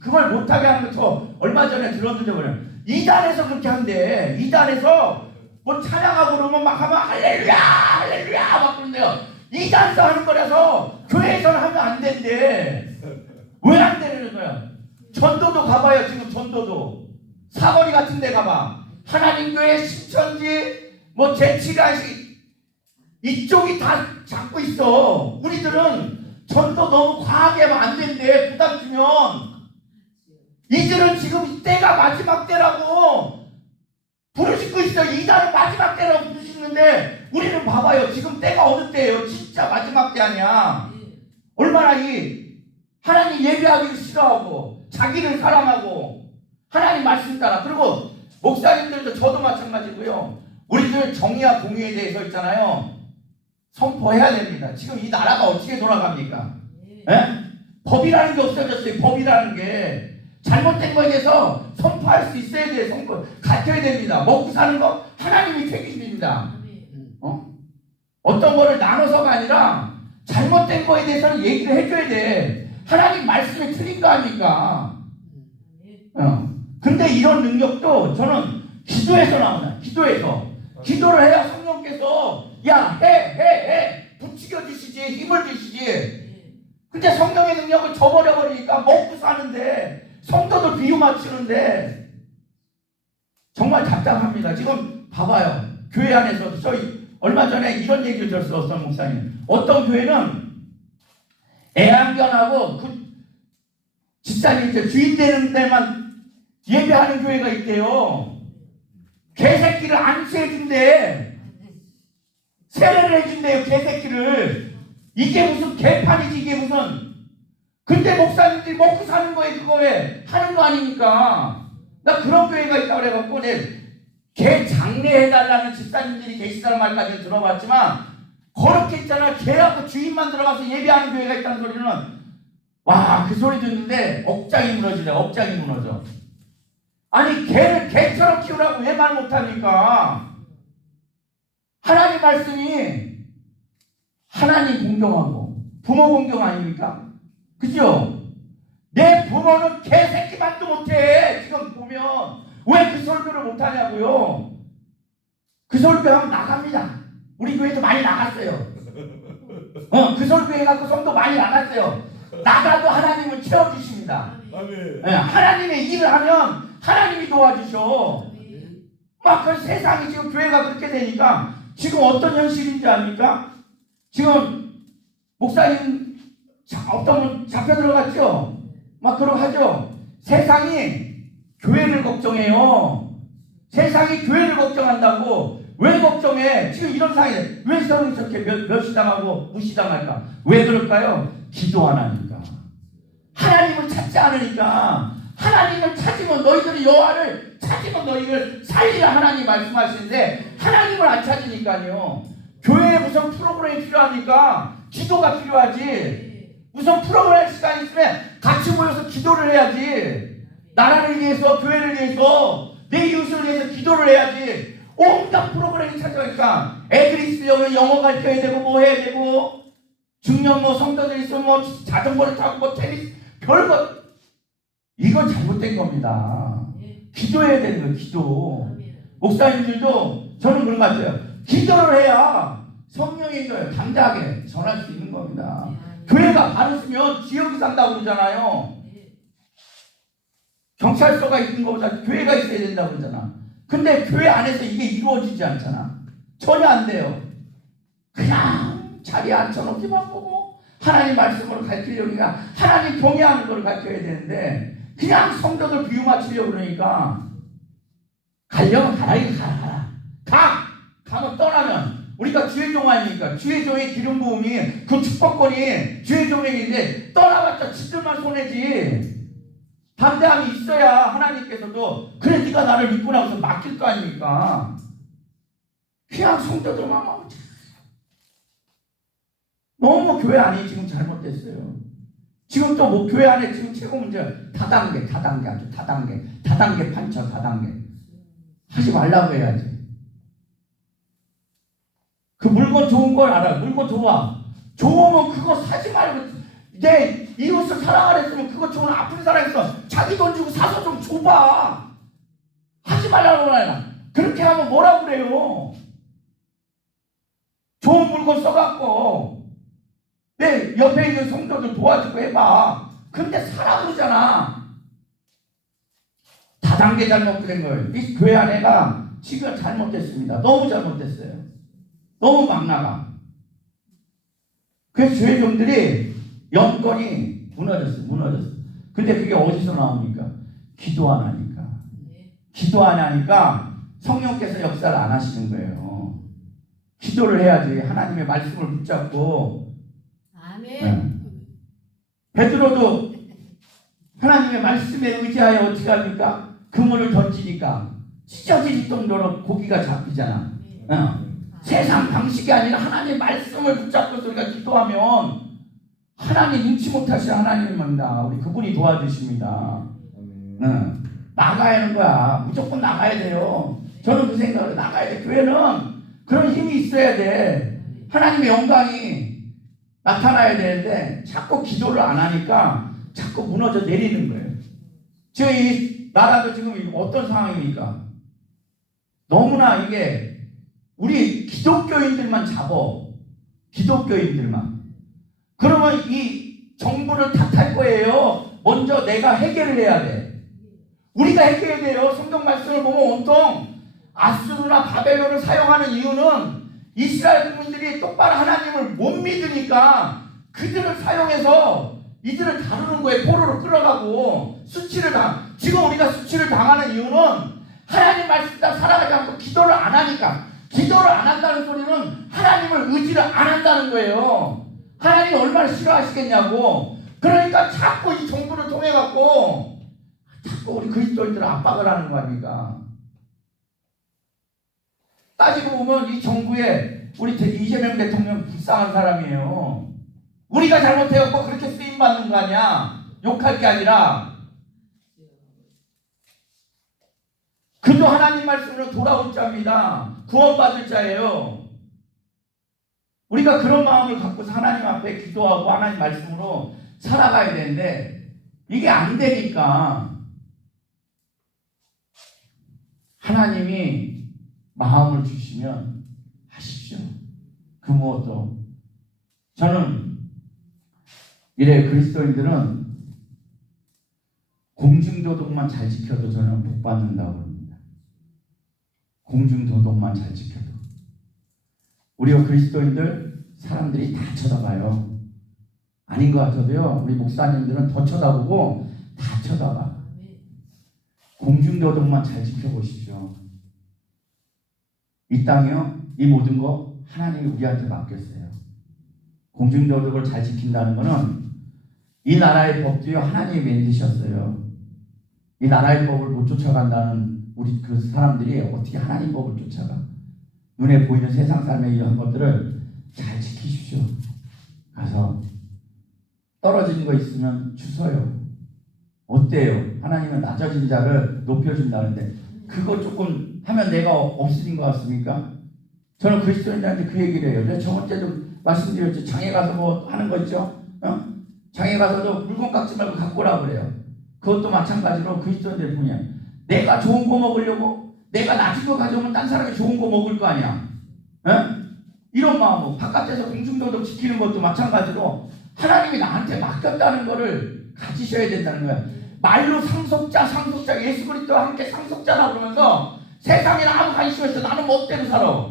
그걸 못하게 하는 거 저 얼마 전에 들었는데 뭐냐, 이단에서 그렇게 한대. 이단에서 뭐 찬양하고 그러면 막 하면 할렐루야 막 그런데요. 이단에서 하는 거라서 교회에서는 하면 안 된대. 왜 안 되는 거야? 전도도 가봐요. 지금 전도도 사거리 같은 데 가봐. 하나님 교회 신천지 뭐 제치가시 이쪽이 다 잡고 있어. 우리들은 전도 너무 과하게 하면 안 된대. 부담 주면. 이들은 지금 때가 마지막 때라고 부르짖고 있어. 이단은 마지막 때라고 부르짖는데 우리는 봐봐요. 지금 때가 어느 때예요? 진짜 마지막 때 아니야. 얼마나 이 하나님 예배하기를 싫어하고 자기를 사랑하고 하나님 말씀 따라. 그리고 목사님들도 저도 마찬가지고요. 우리들 정의와 공의에 대해서 있잖아요. 선포해야 됩니다. 지금 이 나라가 어떻게 돌아갑니까? 법이라는 게 없어졌어요. 법이라는 게. 잘못된 거에 대해서 선포할 수 있어야 돼. 선포 가르쳐야 됩니다. 먹고 사는 거 하나님이 책임집니다. 어떤 거를 나눠서가 아니라 잘못된 거에 대해서는 얘기를 해줘야 돼. 하나님 말씀이 틀린 거 아닙니까? 근데 이런 능력도 저는 기도에서 나오나. 기도를 해야 성령께서 야 해 부추겨 주시지, 힘을 주시지. 근데 성령의 능력을 저버려 버리니까 먹고 사는데 성도들 비유 맞추는데 정말 답답합니다. 지금 봐봐요. 교회 안에서 저희 얼마 전에 이런 얘기를 들었어요. 어떤 목사님. 어떤 교회는 애완견하고 그 집사님 주인 되는 데만 예배하는 교회가 있대요. 개새끼를 안수해준대. 세례를 해준대요. 개새끼를. 이게 무슨 개판이지. 이게 무슨 근데 목사님들이 먹고 사는 거에 그거에 하는 거 아닙니까? 나 그런 교회가 있다고 그래갖고 걔 장례해달라는 집사님들이 계시다는 말까지 들어봤지만 그렇게 있잖아. 걔하고 주인만 들어가서 예배하는 교회가 있다는 소리는 와, 그 소리 듣는데 억장이 무너지네. 억장이 무너져. 아니 걔를 개처럼 키우라고 왜 말 못합니까? 하나님 말씀이 하나님 공경하고 부모 공경 아닙니까? 그죠? 내 부모는 개새끼만도 못해. 지금 보면 왜 그 설교를 못하냐고요. 그 설교하면 나갑니다. 우리 교회도 많이 나갔어요. 그 설교해갖고 성도 많이 나갔어요. 나가도 하나님은 채워주십니다. 아멘. 하나님의 일을 하면 하나님이 도와주셔. 막 그 세상이 지금 교회가 그렇게 되니까 지금 어떤 현실인지 압니까? 지금 목사님 어떤 분 잡혀 들어갔죠? 막 그러고 하죠. 세상이 교회를 걱정해요. 세상이 교회를 걱정한다고. 왜 걱정해? 지금 이런 상황에 왜 서로 이렇게 멸시당하고 무시당할까? 왜 그럴까요? 기도 안 하니까. 하나님을 찾지 않으니까. 하나님을 찾으면 너희들이 여호와를 찾으면 너희를 살리라 하나님 말씀하시는데 하나님을 안 찾으니까요. 교회에 무슨 프로그램이 필요하니까 기도가 필요하지. 무슨 프로그램 시간이 있으면 같이 모여서 기도를 해야지. 나라를 위해서, 교회를 위해서, 내 이웃을 위해서 기도를 해야지. 온갖 프로그램이 찾아오니까 애들이 있으려면 영어 가르쳐야 되고 뭐 해야 되고 중년 뭐 성도들 있으면 뭐 자전거를 타고 뭐 테니스 별거. 이건 잘못된 겁니다. 기도해야 되는 거예요. 기도. 목사님들도 저는 그런 것 같아요. 기도를 해야 성령의 인도에 당당하게 전할 수 있는 겁니다. 교회가 바로 쓰면 지역이 산다고 그러잖아요. 경찰서가 있는 것보다 교회가 있어야 된다고 그러잖아. 근데 교회 안에서 이게 이루어지지 않잖아. 전혀 안 돼요. 그냥 자리에 앉혀놓기만 보고 하나님 말씀으로 가르치려니까 하나님 동의하는 걸 가르쳐야 되는데 그냥 성도들 비유 맞추려고 그러니까 가려면 가라. 이거 가라. 가면 떠나면 우리가 주의 종 아닙니까? 주의 종의 기름 부음이 그 축복권이 주의 종에게인데 떠나봤자 지들만 손해지. 반대함이 있어야 하나님께서도 그래 네가 나를 믿고 나서 맡길 거 아닙니까? 그냥 성도들만 하고 너무 교회 안이 지금 잘못됐어요. 지금 또 뭐 교회 안에 지금 최고 문제 다단계 아주 다단계 판처 다단계 하지 말라고 해야지. 그 물건 좋은 걸 알아. 물건 좋으면 그거 사지 말고 내 이웃을 사랑하랬으면 그거 좋은 아픈 사람 있어 자기 돈 주고 사서 좀 줘봐. 하지 말라고 해라. 그렇게 하면 뭐라고 그래요. 좋은 물건 써갖고 내 옆에 있는 성도들 도와주고 해봐. 근데 사라 그러잖아. 다단계 잘못된 거예요. 이 교회 안에가 지금 잘못됐습니다. 너무 잘못됐어요. 너무 막 나가. 그래서 주의종들이 영권이 무너졌어. 근데 그게 어디서 나옵니까? 기도 안 하니까. 기도 안 하니까 성령께서 역사를 안 하시는 거예요. 기도를 해야지. 하나님의 말씀을 붙잡고. 아멘. 베드로도 하나님의 말씀에 의지하여 어떻게 합니까? 그물을 던지니까 찢어질 정도로 고기가 잡히잖아. 세상 방식이 아니라 하나님의 말씀을 붙잡고 우리가 기도하면 하나님 눈치 못하실 하나님입니다. 우리 그분이 도와주십니다. 나가야 하는 거야. 무조건 나가야 돼요. 저는 그 생각으로 나가야 돼. 교회는 그런 힘이 있어야 돼. 하나님의 영광이 나타나야 되는데 자꾸 기도를 안 하니까 자꾸 무너져 내리는 거예요. 저희 나라도 지금 어떤 상황입니까? 너무나 이게 우리 기독교인들만 잡어. 기독교인들만. 그러면 이 정부를 탓할 거예요. 먼저 내가 해결을 해야 돼. 우리가 해결해야 돼요. 성경 말씀을 보면 온통 아수르나 바벨론을 사용하는 이유는 이스라엘 국민들이 똑바로 하나님을 못 믿으니까 그들을 사용해서 이들을 다루는 거에 포로로 끌어가고 수치를 지금 우리가 수치를 당하는 이유는 하나님 말씀 따라 살아가지 않고 기도를 안 하니까. 기도를 안 한다는 소리는 하나님을 의지를 안 한다는 거예요. 하나님이 얼마나 싫어하시겠냐고. 그러니까 자꾸 이 정부를 통해 갖고 자꾸 우리 그리스도인들을 압박을 하는 거 아닙니까? 따지고 보면 이 정부에 우리 이재명 대통령 불쌍한 사람이에요. 우리가 잘못해갖고 그렇게 쓰임 받는 거 아니야? 욕할 게 아니라 그도 하나님 말씀으로 돌아올 자입니다. 구원받을 자예요. 우리가 그런 마음을 갖고서 하나님 앞에 기도하고 하나님 말씀으로 살아가야 되는데 이게 안 되니까 하나님이 마음을 주시면 하십시오. 그 무엇도. 저는 이래 그리스도인들은 공중도덕만 잘 지켜도 저는 복 받는다고 합니다. 공중도덕만 잘 지켜도. 우리 그리스도인들 사람들이 다 쳐다봐요. 아닌 것 같아도요. 우리 목사님들은 더 쳐다보고 다 쳐다봐. 공중도덕만 잘 지켜보십시오. 이 땅이요. 이 모든 거 하나님이 우리한테 맡겼어요. 공중도덕을 잘 지킨다는 것은 이 나라의 법도요. 하나님이 만드셨어요. 이 나라의 법을 못 쫓아간다는 우리 그 사람들이 어떻게 하나님 법을 쫓아가? 눈에 보이는 세상 삶의 이런 것들을 잘 지키십시오. 가서 떨어지는 거 있으면 주세요. 어때요? 하나님은 낮아진 자를 높여준다는데 그거 조금 하면 내가 없어진 것 같습니까? 저는 그리스도인들한테 그 얘기를 해요. 내가 저번 때도 말씀드렸죠. 장에 가서 뭐 하는 거 있죠? 장에 가서도 물건 깎지 말고 갖고 오라고 그래요. 그것도 마찬가지로 그리스도인들 뿐이야. 내가 좋은 거 먹으려고 내가 낮은 거 가져오면 딴 사람이 좋은 거 먹을 거 아니야. 이런 마음으로 바깥에서 공중도덕 지키는 것도 마찬가지로 하나님이 나한테 맡겼다는 거를 가지셔야 된다는 거야. 말로 상속자 예수 그리스도와 함께 상속자라 그러면서 세상에 아무 관심 없어. 나는 멋대로 살아.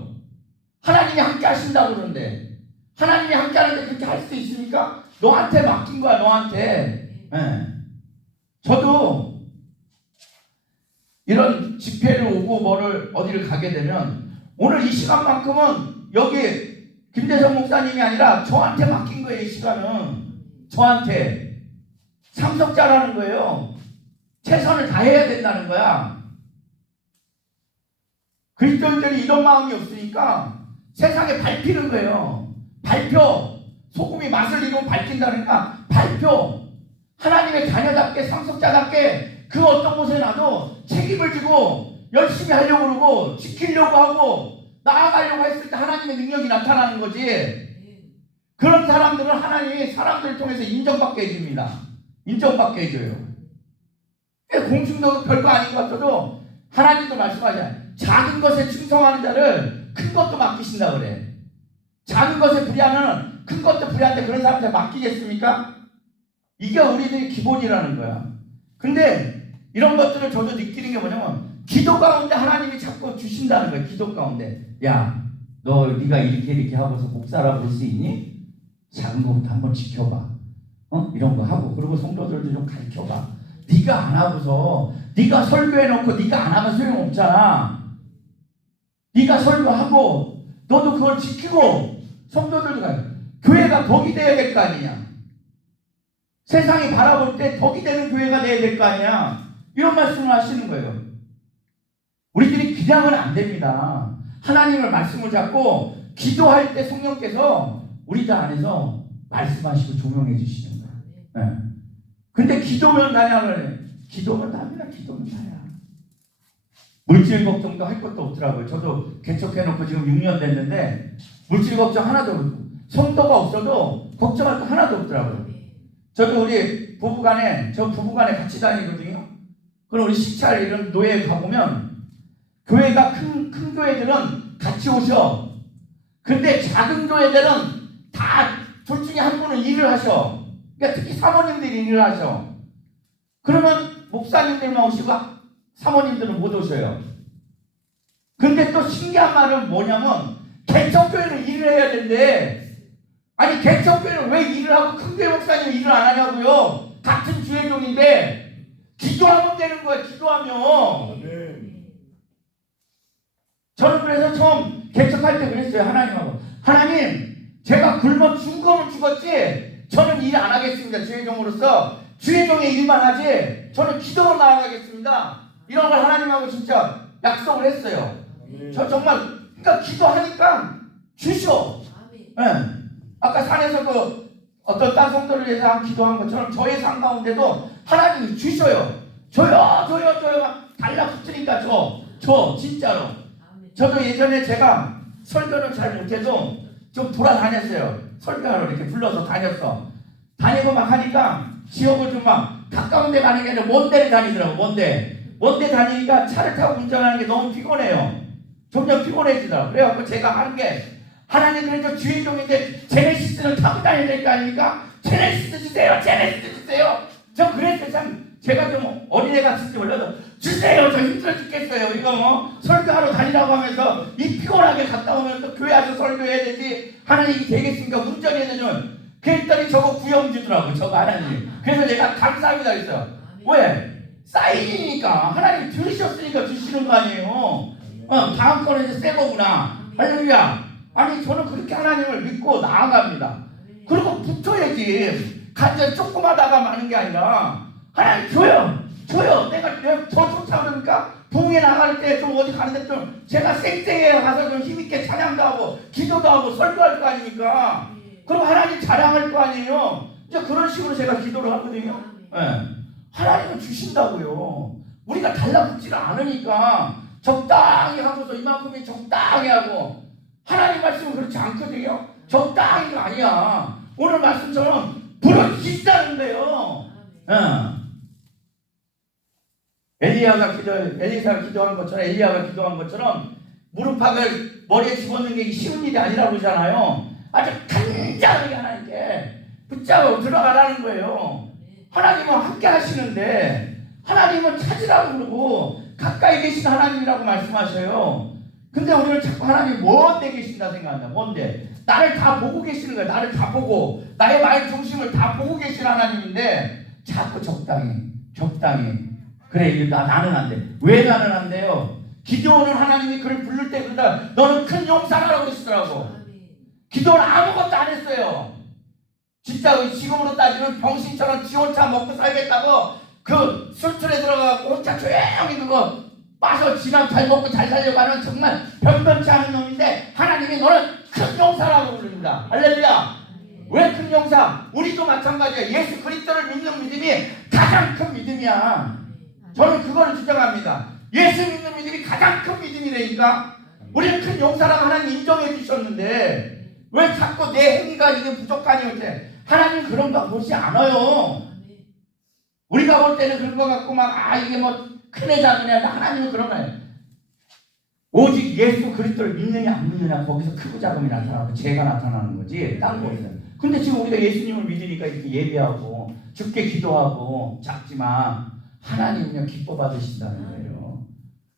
하나님이 함께 하신다고 그러는데 하나님이 함께 하는데 그렇게 할 수 있습니까? 너한테 맡긴 거야. 너한테. 저도 이런 집회를 오고 뭐를 어디를 가게 되면 오늘 이 시간만큼은 여기 김대성 목사님이 아니라 저한테 맡긴 거예요. 이 시간은 저한테 상속자라는 거예요. 최선을 다해야 된다는 거야. 그리스도인들이 이런 마음이 없으니까 세상에 밟히는 거예요. 발표. 소금이 맛을 이루고 밝힌다니까 발표. 하나님의 자녀답게 상속자답게 그 어떤 곳에 나도 책임을 지고 열심히 하려고 그러고 지키려고 하고 나아가려고 했을 때 하나님의 능력이 나타나는 거지. 그런 사람들은 하나님이 사람들을 통해서 인정받게 해줍니다. 인정받게 해줘요. 공중도 별거 아닌 것 같아도 하나님도 말씀하잖아요. 작은 것에 충성하는 자를 큰 것도 맡기신다 그래. 작은 것에 불의하는 큰 것도 불의한데 그런 사람한테 맡기겠습니까? 이게 우리들의 기본이라는 거야. 근데 이런 것들을 저도 느끼는 게 뭐냐면 기도 가운데 하나님이 자꾸 주신다는 거야. 기도 가운데. 야, 네가 이렇게 하고서 목사라 볼 수 있니? 작은 것부터 한번 지켜봐. 이런 거 하고 그리고 성도들도 좀 가르쳐봐. 네가 안 하고서 네가 설교해놓고 네가 안 하면 소용없잖아. 네가 설교하고 너도 그걸 지키고 성도들도 가요. 교회가 덕이 돼야 될 거 아니냐. 세상이 바라볼 때 덕이 되는 교회가 돼야 될 거 아니야. 이런 말씀을 하시는 거예요. 우리들이 그냥은 안 됩니다. 하나님을 말씀을 잡고 기도할 때 성령께서 우리들 안에서 말씀하시고 조명해 주시는 거예요. 근데 기도면 다냐 그래. 기도면 답이야. 기도면 다야. 물질 걱정도 할 것도 없더라고요. 저도 개척해놓고 지금 6년 됐는데 물질 걱정 하나도 없고 성도가 없어도 걱정할 거 하나도 없더라고요. 저도 우리 부부간에 같이 다니거든요. 그럼 우리 식찰 이런 노예에 가보면 교회가 큰 교회들은 같이 오셔. 근데 작은 교회들은 다 둘 중에 한 분은 일을 하셔. 그러니까 특히 사모님들이 일을 하셔. 그러면 목사님들만 오시고 사모님들은 못 오셔요. 근데 또 신기한 말은 뭐냐면 개척교회는 일을 해야 된대. 아니 개척교회는 왜 일을 하고 큰교회 목사님은 일을 안 하냐고요. 같은 주의종인데 기도하면 되는 거야. 기도하면. 저는 그래서 처음 개척할 때 그랬어요. 하나님하고. 하나님 제가 굶어 죽으면 죽었지 저는 일 안 하겠습니다. 주의종으로서 주의종의 일만 하지 저는 기도로 나아가겠습니다. 이런 걸 하나님하고 진짜 약속을 했어요. 저 정말 그러니까 기도하니까 주셔. 예. 아까 산에서 그 어떤 딴 성도를 위해서 기도한 것처럼 저의 삶 가운데도 하나님이 주셔요. 줘요 막 달라붙으니까 줘 진짜로. 저도 예전에 제가 설교는 잘 못해도 좀 돌아다녔어요. 설교하러 이렇게 불러서 다니고 막 하니까 지역을 좀 막 가까운 데 가는 게 아니라 먼 데를 다니더라고. 먼 데 다니니까 차를 타고 운전하는 게 너무 피곤해요. 점점 피곤해지더라고. 그래갖고 제가 하는 게 하나님 그래도 주인공인데 제네시스는 타고 다녀야 될 거 아닙니까? 제네시스 주세요. 저 그랬어요. 참 제가 좀 어린애 같은지 몰라도 주세요. 저 힘들어 죽겠어요. 이거 뭐 설교하러 다니라고 하면서 이 피곤하게 갔다 오면 또 교회 와서 설교해야 되지. 하나님이 되겠습니까? 운전해야 되는. 그랬더니 저거 구형 주더라고. 저거 하나님. 그래서 내가 감사합니다 그랬어요. 왜? 사인이니까 하나님 들으셨으니까 주시는 거 아니에요. 다음 거는 이제 새 거구나. 할렐루야. 아니 저는 그렇게 하나님을 믿고 나아갑니다. 그리고 붙어야지. 간절 조그마다가 많은 게 아니라 하나님 줘요. 내가 저 쫓아오니까 부흥회 나갈 때 좀 어디 가는데 좀 제가 쌩쌩해 가서 좀 힘있게 찬양도 하고 기도도 하고 설교할 거 아닙니까? 그럼 하나님 자랑할 거 아니에요. 이제 그런 식으로 제가 기도를 하거든요. 네. 하나님은 주신다고요. 우리가 달라붙지를 않으니까 적당히 하고서 이만큼이 적당히 하고 하나님 말씀은 그렇지 않거든요. 적당히가 아니야. 오늘 말씀처럼 부르시다는 거예요. 엘리야가 기도한 것처럼 무릎팍을 머리에 집어넣는 게 쉬운 일이 아니라고 그러잖아요. 아주 간절하게 하나님께 붙잡고 들어가라는 거예요. 하나님은 함께 하시는데 하나님은 찾으라고 그러고 가까이 계신 하나님이라고 말씀하셔요. 근데 우리는 자꾸 하나님 먼데 계신다 생각한다. 먼데 나를 다 보고 계시는 거예요. 나를 다 보고 나의 마음 중심을 다 보고 계신 하나님인데 자꾸 적당히 그래 나는 안 돼. 왜 나는 안 돼요? 기도는 하나님이 그를 부를 때 그러다 너는 큰 용사라고 그러시더라고. 기도는 아무것도 안 했어요. 진짜 지금으로 따지면 병신처럼 지 혼자 먹고 살겠다고 그 술틀에 들어가고 혼자 조용히 그거 마셔 지난 잘 먹고 잘 살려고 하는 정말 변변치 않은 놈인데 하나님이 너는 큰 용사라고 부릅니다. 할렐루야. 왜 큰 용사? 우리도 마찬가지야. 예수 그리스도를 믿는 믿음이 가장 큰 믿음이야. 저는 그거를 주장합니다. 예수 믿는 믿음이 가장 큰 믿음이라니까. 우리는 큰 용사라고 하나님 인정해 주셨는데 왜 자꾸 내 행위가 이게 부족하니 이렇게 하나님 그런 거 보지 않아요. 우리가 볼 때는 그런 거 갖고 막 이게 뭐 큰애 작은애 하나님은 그런 거예요. 오직 예수 그리스도를 믿느냐 안 믿느냐 거기서 크고 작음이 나타나고 죄가 나타나는 거지 딴 거는. 근데 지금 우리가 예수님을 믿으니까 이렇게 예배하고 죽게 기도하고 작지만 하나님은요 기뻐 받으신다는 거예요.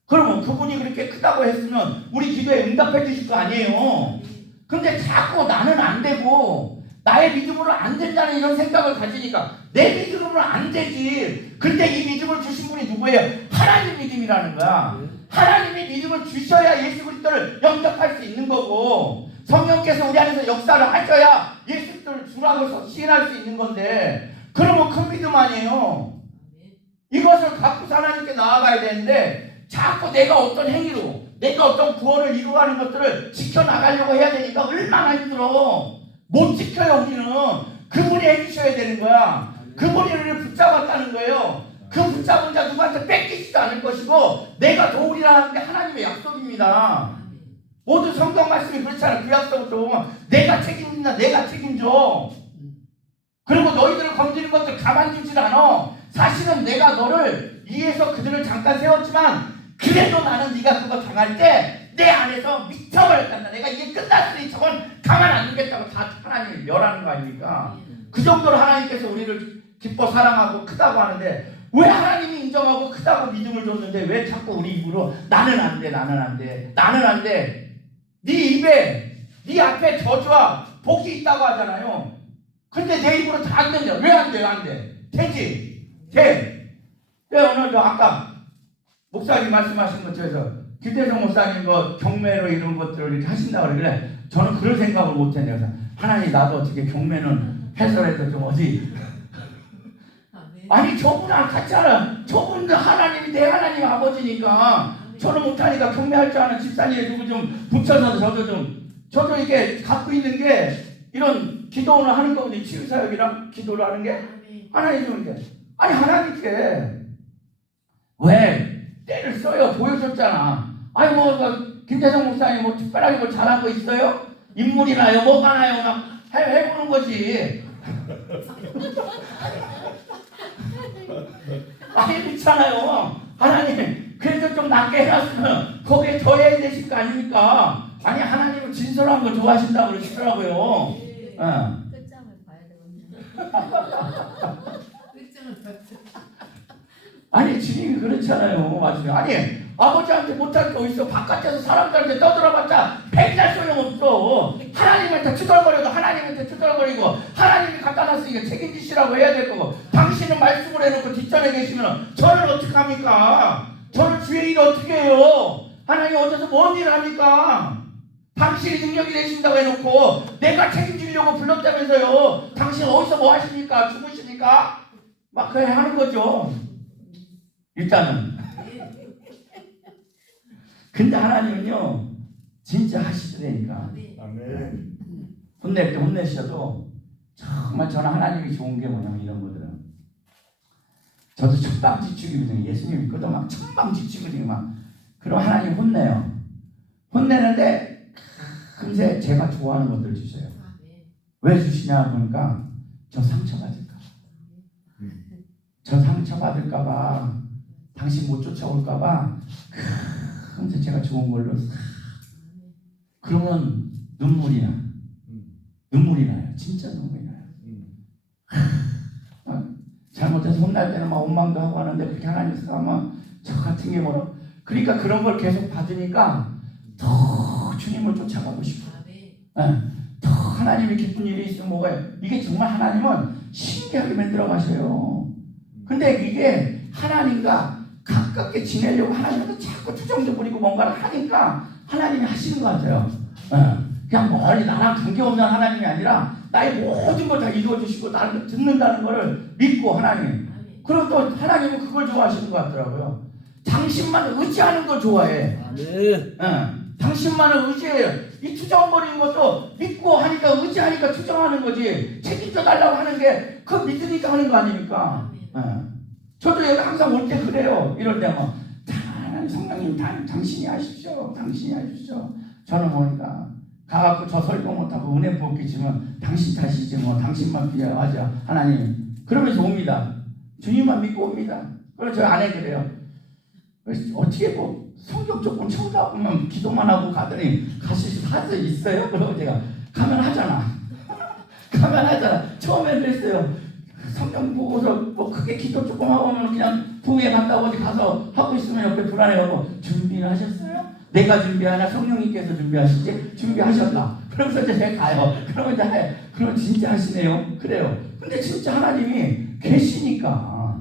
그러면 그분이 그렇게 크다고 했으면 우리 기도에 응답해 주실 거 아니에요. 근데 자꾸 나는 안 되고 나의 믿음으로 안 된다는 이런 생각을 가지니까 내 믿음으로 안 되지. 근데 이 믿음을 주신 분이 누구예요? 하나님 믿음이라는 거야. 하나님이 믿음을 주셔야 예수 그리스도를 영접할 수 있는 거고 성령께서 우리 안에서 역사를 하셔야 예수 그리스도를 주라고 시인할 수 있는 건데 그러면 큰 믿음 아니에요. 이것을 갖고 하나님께 나아가야 되는데 자꾸 내가 어떤 행위로 내가 어떤 구원을 이루어가는 것들을 지켜나가려고 해야 되니까 얼마나 힘들어. 못 지켜요. 우리는 그분이 해주셔야 되는 거야. 그분이 우리를 붙잡았다는 거예요. 그 붙잡은 자 누구한테 뺏기지도 않을 것이고 내가 도우리라는 게 하나님의 약속입니다. 모두 성경 말씀이 그렇잖아. 그 약속을 보면 내가 책임진다. 내가 책임져. 그리고 너희들을 건드리는 것들 가만두질 않아. 사실은 내가 너를 위해서 그들을 잠깐 세웠지만 그래도 나는 네가 그거 당할 때 내 안에서 미쳐버렸단다. 내가 이게 끝났으니 저건 가만 안 두겠다고 다 하나님이 멸하는 거 아닙니까? 그 정도로 하나님께서 우리를 기뻐 사랑하고 크다고 하는데 왜 하나님이 인정하고 크다고 믿음을 줬는데 왜 자꾸 우리 입으로 나는 안 돼. 네 입에 네 앞에 저주와 복이 있다고 하잖아요. 근데 내 입으로 다 안 된다. 왜 안 돼? 되지. 돼. 오늘 아까 목사님 말씀하신 것처럼 김대성 목사님 그 경매로 이런 것들을 이렇게 하신다고 그래. 저는 그런 생각을 못 했네요. 하나님 나도 어떻게 경매는 해설해서 좀 어디. 아멘. 아니 저분랑 같이 하라. 저분도 하나님이 내 하나님 아버지니까 저는 못하니까 경매할 줄 아는 집사님에 누구 좀 붙여서 저도 이게 갖고 있는 게 이런 기도를 하는 거거든요. 치유사역이랑 기도를 하는 게 아멘. 하나님 좀 이렇게 아니 하나님께 왜 때를 써요? 보여줬잖아. 아니 뭐 김대성 목사님 뭐 특별하게 뭐 잘한 거 있어요? 인물이 나요? 뭐가 나요? 막 해보는 거지. 아니 그렇잖아요. 하나님 그래도 좀 낫게 해놨으면 거기에 더해야 되실 거 아닙니까? 아니 하나님은 진솔한 거 좋아하신다고 그러시더라고요. 네. 끝장을 봐야 되거든요. 끝장을 봤죠. 아니 주님이 그렇잖아요. 맞아요. 아니 아버지한테 못할 게 어딨어. 바깥에서 사람들한테 떠들어봤자 백날 소용없어. 하나님한테 투덜거려도 하나님한테 투덜거리고 하나님이 갖다 놨으니까 책임지시라고 해야 될 거고 당신은 말씀을 해놓고 뒷전에 계시면 저를 어떻게 합니까? 저를 주의 일을 어떻게 해요? 하나님 어디서 뭔 일을 합니까? 당신이 능력이 되신다고 해놓고 내가 책임지려고 불렀다면서요. 당신 어디서 뭐 하십니까? 죽으십니까? 막 그래 하는 거죠. 일단은. 근데 하나님은요 진짜 하시더라니까. 아멘. 아멘. 혼낼 때 혼내셔도 정말 저는 하나님이 좋은 게 뭐냐면 이런 거들은 저도 천방지축이거든요. 예수님이 그도 막 천방지축이거든요. 막 그럼 하나님 혼내요. 혼내는데 금세 제가 좋아하는 것들 주세요. 아멘. 왜 주시냐 보니까 저 상처받을까 봐. 저 상처받을까 봐 당신 못 쫓아올까 봐 금세 제가 좋은 걸로 그러면 눈물이 나. 눈물이 나요. 진짜 눈물이 나요. 잘못해서 혼날 때는 막 원망도 하고 하는데 그렇게 하나님 생각하면 저 같은 게 뭐라. 그러니까 그런 걸 계속 받으니까 더 주님을 쫓아가고 싶어. 아멘. 더 하나님이 기쁜 일이 있으면 뭐가요? 이게 정말 하나님은 신기하게 만들어 가셔요. 근데 이게 하나님과 가깝게 지내려고 하나님한테 자꾸 투정도 부리고 뭔가를 하니까 하나님이 하시는 것 같아요. 그냥 멀리 나랑 관계없는 하나님이 아니라 나의 모든 걸 다 이루어주시고 나를 듣는다는 것을 믿고 하나님. 아멘. 그리고 또 하나님은 그걸 좋아하시는 것 같더라고요. 당신만 의지하는 걸 좋아해. 아멘. 당신만을 의지해요. 이 투정거리는 것도 믿고 하니까 의지하니까 투정하는 거지. 책임져 달라고 하는 게 그 믿으니까 하는 거 아닙니까? 저도 여기 항상 올 때 그래요. 이럴 때 뭐 성령님 당신이 하십시오. 당신이 하십시오. 저는 보니까 가갖고 저 설교 못하고 은혜 뽑겠지만 당신 탓이지 뭐 당신만 필요하죠. 하나님 그러면서 옵니다. 주님만 믿고 옵니다. 그래서 저 아내 그래요. 어떻게 뭐 성경 조금 쳐다보면 기도만 하고 가더니 가실 수 있어요? 그러고 제가 가면 하잖아. 가면 하잖아. 처음엔 그랬어요. 성경 보고서 뭐 크게 기도 조금 하고 하면 그냥 부에 갔다 어디 가서 하고 있으면 옆에 불안해가고 준비를 하셨어요? 내가 준비하나 성령님께서 준비하시지? 준비하셨다. 그러면서 이제 제가 가요. 그러면 이제 그럼 진짜 하시네요. 그래요. 근데 진짜 하나님이 계시니까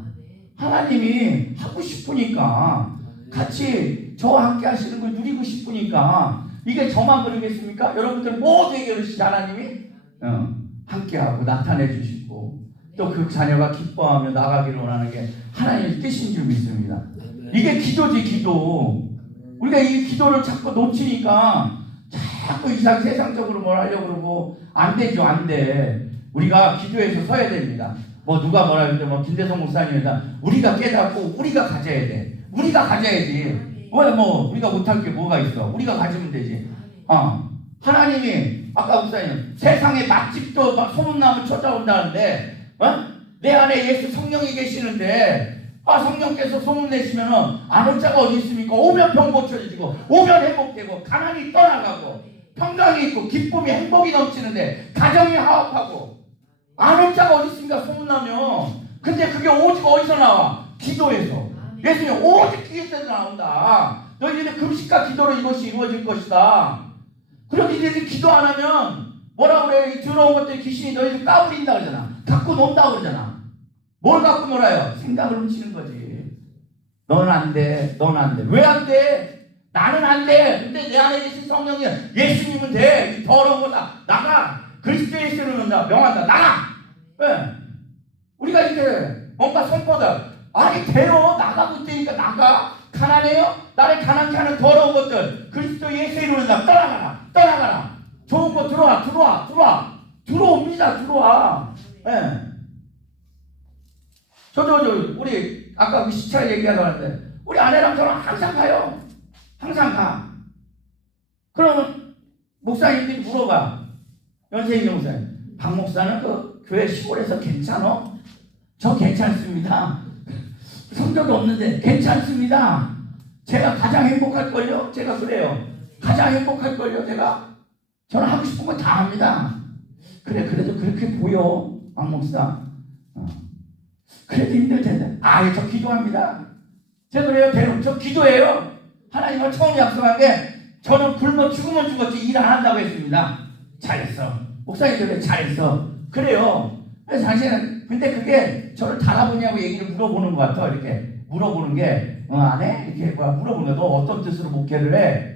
하나님이 하고 싶으니까 같이 저와 함께 하시는 걸 누리고 싶으니까 이게 저만 그러겠습니까? 여러분들 모두에게 그러시지 하나님이 함께하고 나타내 주시고 또 그 자녀가 기뻐하며 나가기를 원하는 게 하나님의 뜻인 줄 믿습니다. 이게 기도지 기도. 우리가 이 기도를 자꾸 놓치니까 자꾸 이상 세상적으로 뭘 하려고 그러고 안 되죠. 안 돼. 우리가 기도해서 서야 됩니다. 뭐 누가 뭐라 그러는데 뭐 김대성 목사님이다. 우리가 깨닫고 우리가 가져야 돼. 우리가 가져야지. 왜 뭐 우리가 못할 게 뭐가 있어. 우리가 가지면 되지. 하나님이 아까 목사님 세상에 맛집도 막 소문나면 찾아온다는데 내 안에 예수 성령이 계시는데 성령께서 소문내시면 안 올 자가 어디 있습니까? 오면 병 고쳐지고 오면 회복되고 가난이 떠나가고 평강이 있고 기쁨이 행복이 넘치는데 가정이 화합하고 안 올 자가 어디 있습니까? 소문나면. 근데 그게 오직 어디서 나와? 기도에서. 예수님 오직 기도에서 나온다. 너희들이 금식과 기도로 이것이 이루어질 것이다. 그럼 니들이 기도 안 하면 뭐라 그래? 이 더러운 것들이 귀신이 너희들 까부린다 그러잖아. 갖고 논다 그러잖아. 뭘 갖고 놀아요? 생각을 훔치는 거지. 넌 안 돼. 넌 안 돼. 왜 안 돼? 나는 안 돼. 근데 내 안에 계신 성령이 예수님은 돼. 이 더러운 거다. 나가. 그리스도 예수는 명한다. 나가. 예. 우리가 이렇게 뭔가 선포다. 아니 돼요. 나가고 있다니까 나가. 가난해요? 나를 가난케 하는 더러운 것들 그리스도 예수의 이름으로 떠나가라. 좋은 거 들어와. 예. 저도 우리 아까 그 시차 얘기하는데 우리 아내랑 저랑 항상 가요. 항상 가. 그러면 목사님들이 물어봐. 연세 있는 목사님, 박 목사는 그 교회 시골에서 괜찮어? 저 괜찮습니다. 성적이 없는데 괜찮습니다. 제가 가장 행복할걸요? 제가 그래요. 가장 행복할걸요? 저는 하고 싶은 거 다 합니다. 그래도 그렇게 보여, 박 목사. 그래도 힘들 텐데. 저 기도합니다. 제가 그래요. 저 기도해요. 하나님은 처음 약속한 게 저는 굶어 죽으면 죽었지 일 안 한다고 했습니다. 잘했어. 목사님들 그래 잘했어. 그래요. 그래서 당신은 근데 그게 저를 달아보냐고 얘기를 물어보는 것 같아. 이렇게 물어보는 게 안 해? 이렇게 물어보는 거. 너 어떤 뜻으로 목회를 해?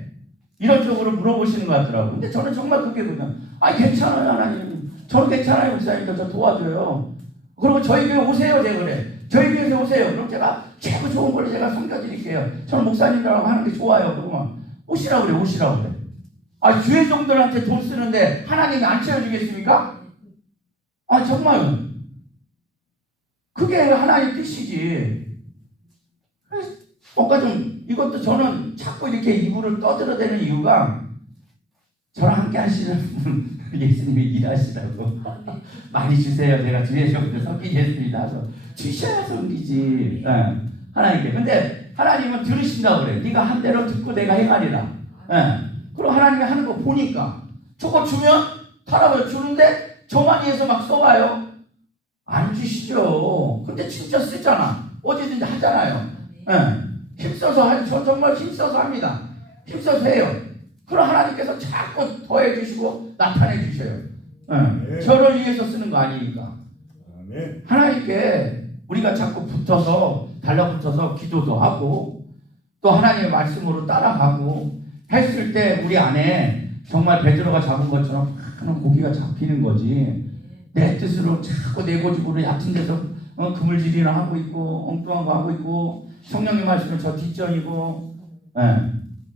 이런 쪽으로 물어보시는 것 같더라고. 근데 저는 정말 그게 그냥 괜찮아요 하나님. 저는 괜찮아요 목사님도 저 도와줘요. 그리고 저희 교회 오세요. 제가 그래. 저희 교회에서 오세요. 그럼 제가 최고 좋은 걸로 제가 섬겨드릴게요. 저는 목사님들하고 하는 게 좋아요. 그러면 오시라고 그래. 주의 종들한테 돈 쓰는데 하나님이 안 채워주겠습니까? 정말 그게 하나님의 뜻이지. 뭔가 좀 이것도 저는 자꾸 이렇게 이불을 떠들어대는 이유가 저랑 함께 하시는 분 예수님이 일하시라고 많이 주세요. 제가 주의 종들 섬기겠습니다. 주셔야 섬기지. 하나님께. 근데 하나님은 들으신다고 그래. 네가 한 대로 듣고 내가 행하리라. 그럼 하나님이 하는 거 보니까 저거 주면 타라고 주는데 저만 위해서 막 써봐요. 안 주시죠. 근데 진짜 쓰잖아. 어디든지 하잖아요. 힘써서 저 정말 힘써서 합니다. 힘써서 해요. 그럼 하나님께서 자꾸 더해 주시고 나타내 주셔요. 저를 위해서 쓰는 거 아니니까. 하나님께 우리가 자꾸 달라붙어서 기도도 하고 또 하나님의 말씀으로 따라가고 했을 때 우리 안에 정말 베드로가 잡은 것처럼 하는 고기가 잡히는 거지. 내 뜻으로 자꾸 내 고집으로 얕은 데서 그물질이나 하고 있고 엉뚱한 거 하고 있고 성령의 말씀을 저 뒷전이고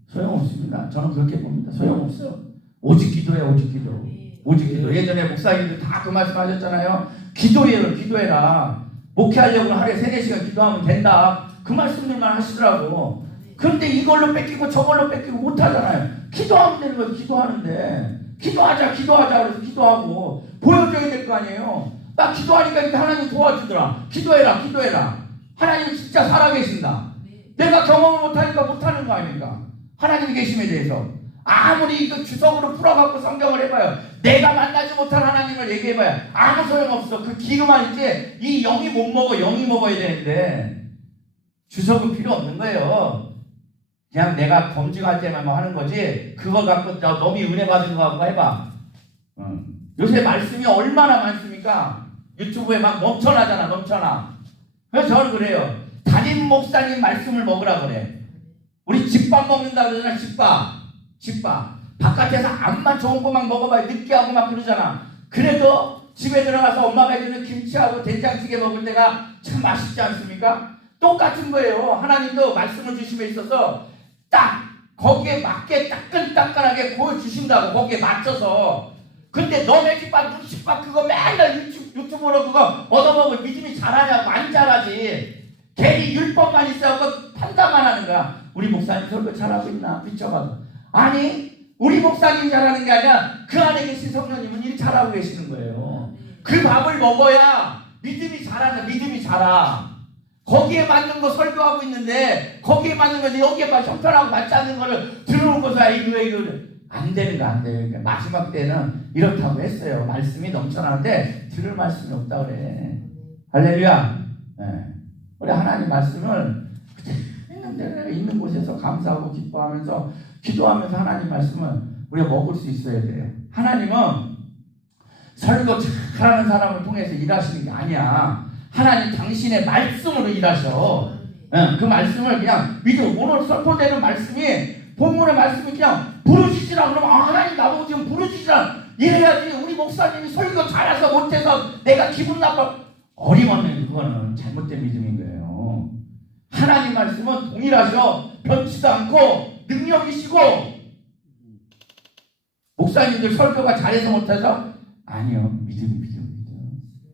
소용없습니다. 저는 그렇게 봅니다. 소용없어요. 오직 기도해. 오직 기도. 예전에 목사님들 다 그 말씀 하셨잖아요. 기도해라. 목회하려고 하루에 3-4시간 기도하면 된다. 그 말씀들만 하시더라고. 근데 이걸로 뺏기고 저걸로 뺏기고 못하잖아요. 기도하면 되는 거예요. 기도하는데 기도하자 그래서 기도하고 보여줘야 될 거 아니에요. 나 기도하니까 하나님 도와주더라. 기도해라. 하나님 진짜 살아계신다. 내가 경험을 못하니까 못하는 거 아닙니까? 하나님 계심에 대해서 아무리 이거 주석으로 풀어갖고 성경을 해봐요. 내가 만나지 못한 하나님을 얘기해봐요. 아무 소용없어. 그 기름만 있지 이 영이 못 먹어. 영이 먹어야 되는데 주석은 필요 없는 거예요. 그냥 내가 검증할 때만 하는 거지 그거 갖고 너무 은혜 받은 거 갖고 해봐. 요새 말씀이 얼마나 많습니까? 유튜브에 막 넘쳐나. 그래서 저는 그래요. 담임 목사님 말씀을 먹으라 그래. 우리 집밥 먹는다 그러잖아. 집밥 바깥에서 암만 좋은 거 막 먹어봐야 느끼하고 막 그러잖아. 그래도 집에 들어가서 엄마가 해주는 김치하고 된장찌개 먹을 때가 참 맛있지 않습니까? 똑같은 거예요. 하나님도 말씀을 주심에 있어서 딱 거기에 맞게 따끈따끈하게 보여주신다고. 거기에 맞춰서. 근데 너네 집밥 눈치밥 그거 맨날 유튜브로 그거 얻어먹을 믿음이 잘하냐고. 안 잘하지. 괜히 율법만 있어서 판단만 하는 거야. 우리 목사님 설교 잘하고 있나 비춰봐도. 아니 우리 목사님 잘하는 게 아니라 그 안에 계신 성령님은 일 잘하고 계시는 거예요. 그 밥을 먹어야 믿음이 자라. 거기에 맞는 거 설교하고 있는데 거기에 맞는 건데 여기에 형편하고 맞지 않는 거를 들어오고서 이거 안 되는 거. 마지막 때는 이렇다고 했어요. 말씀이 넘쳐나는데 들을 말씀이 없다 그래. 할렐루야. 우리 하나님 말씀을 있는 곳에서 감사하고 기뻐하면서 기도하면서 하나님 말씀을 우리가 먹을 수 있어야 돼요. 하나님은 설교 잘하는 사람을 통해서 일하시는 게 아니야. 하나님 당신의 말씀으로 일하셔. 그 말씀을 그냥 믿어. 오늘 선포되는 말씀이 본문의 말씀이 그냥 부르짖으라 그러면 하나님 나보고 지금 부르짖으라 이래야지. 우리 목사님이 설교 잘해서 못해서 내가 기분 나빠. 어림없는 그거는 잘못된 믿음인 거예요. 하나님 말씀은 동일하셔. 변치도 않고 능력이시고. 목사님들 설교가 잘해서 못해서? 아니요. 믿음.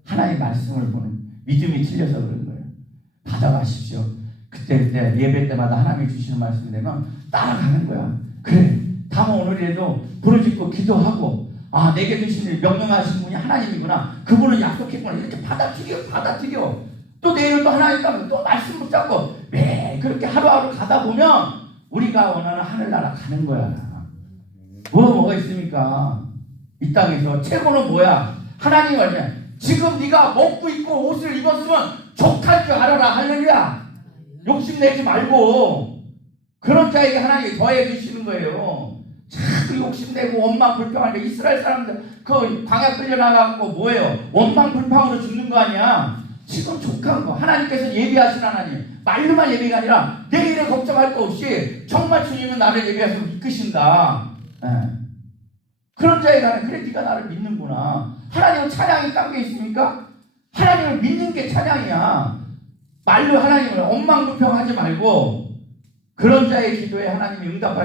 하나님 말씀을 보는 믿음이 틀려서 그런 거예요. 받아가십시오. 그때 예배 때마다 하나님이 주시는 말씀 되면 따라가는 거야. 그래. 다만 오늘이라도 부르짖고 기도하고 내게 주신 명령하신 분이 하나님이구나. 그분은 약속했구나. 이렇게 받아들여. 또 내일 또 하나님 가면 또 말씀 붙잡고 매 그렇게 하루하루 가다 보면 우리가 원하는 하늘나라 가는 거야. 뭐가 있습니까? 이 땅에서 최고는 뭐야? 하나님 말이야. 지금 네가 먹고 입고 옷을 입었으면 족할 줄 알아라. 할렐루야. 욕심내지 말고 그런 자에게 하나님이 더해 주시는 거예요. 자꾸 욕심내고 원망 불평하니까 이스라엘 사람들 그 광야 끌려나가고 뭐예요? 원망 불평으로 죽는 거 아니야. 지금 족한 거. 하나님께서 예비하신 하나님. 말로만 예비가 아니라 내일에 걱정할 거 없이 정말 주님은 나를 예비해서 이끄신다. 그런 자에게 하나님 그래 네가 나를 믿는구나. 하나님은 찬양이 딴 게 있습니까? 하나님을 믿는 게 찬양이야. 말로 하나님을 원망불평하지 말고 그런 자의 기도에 하나님이 응답하시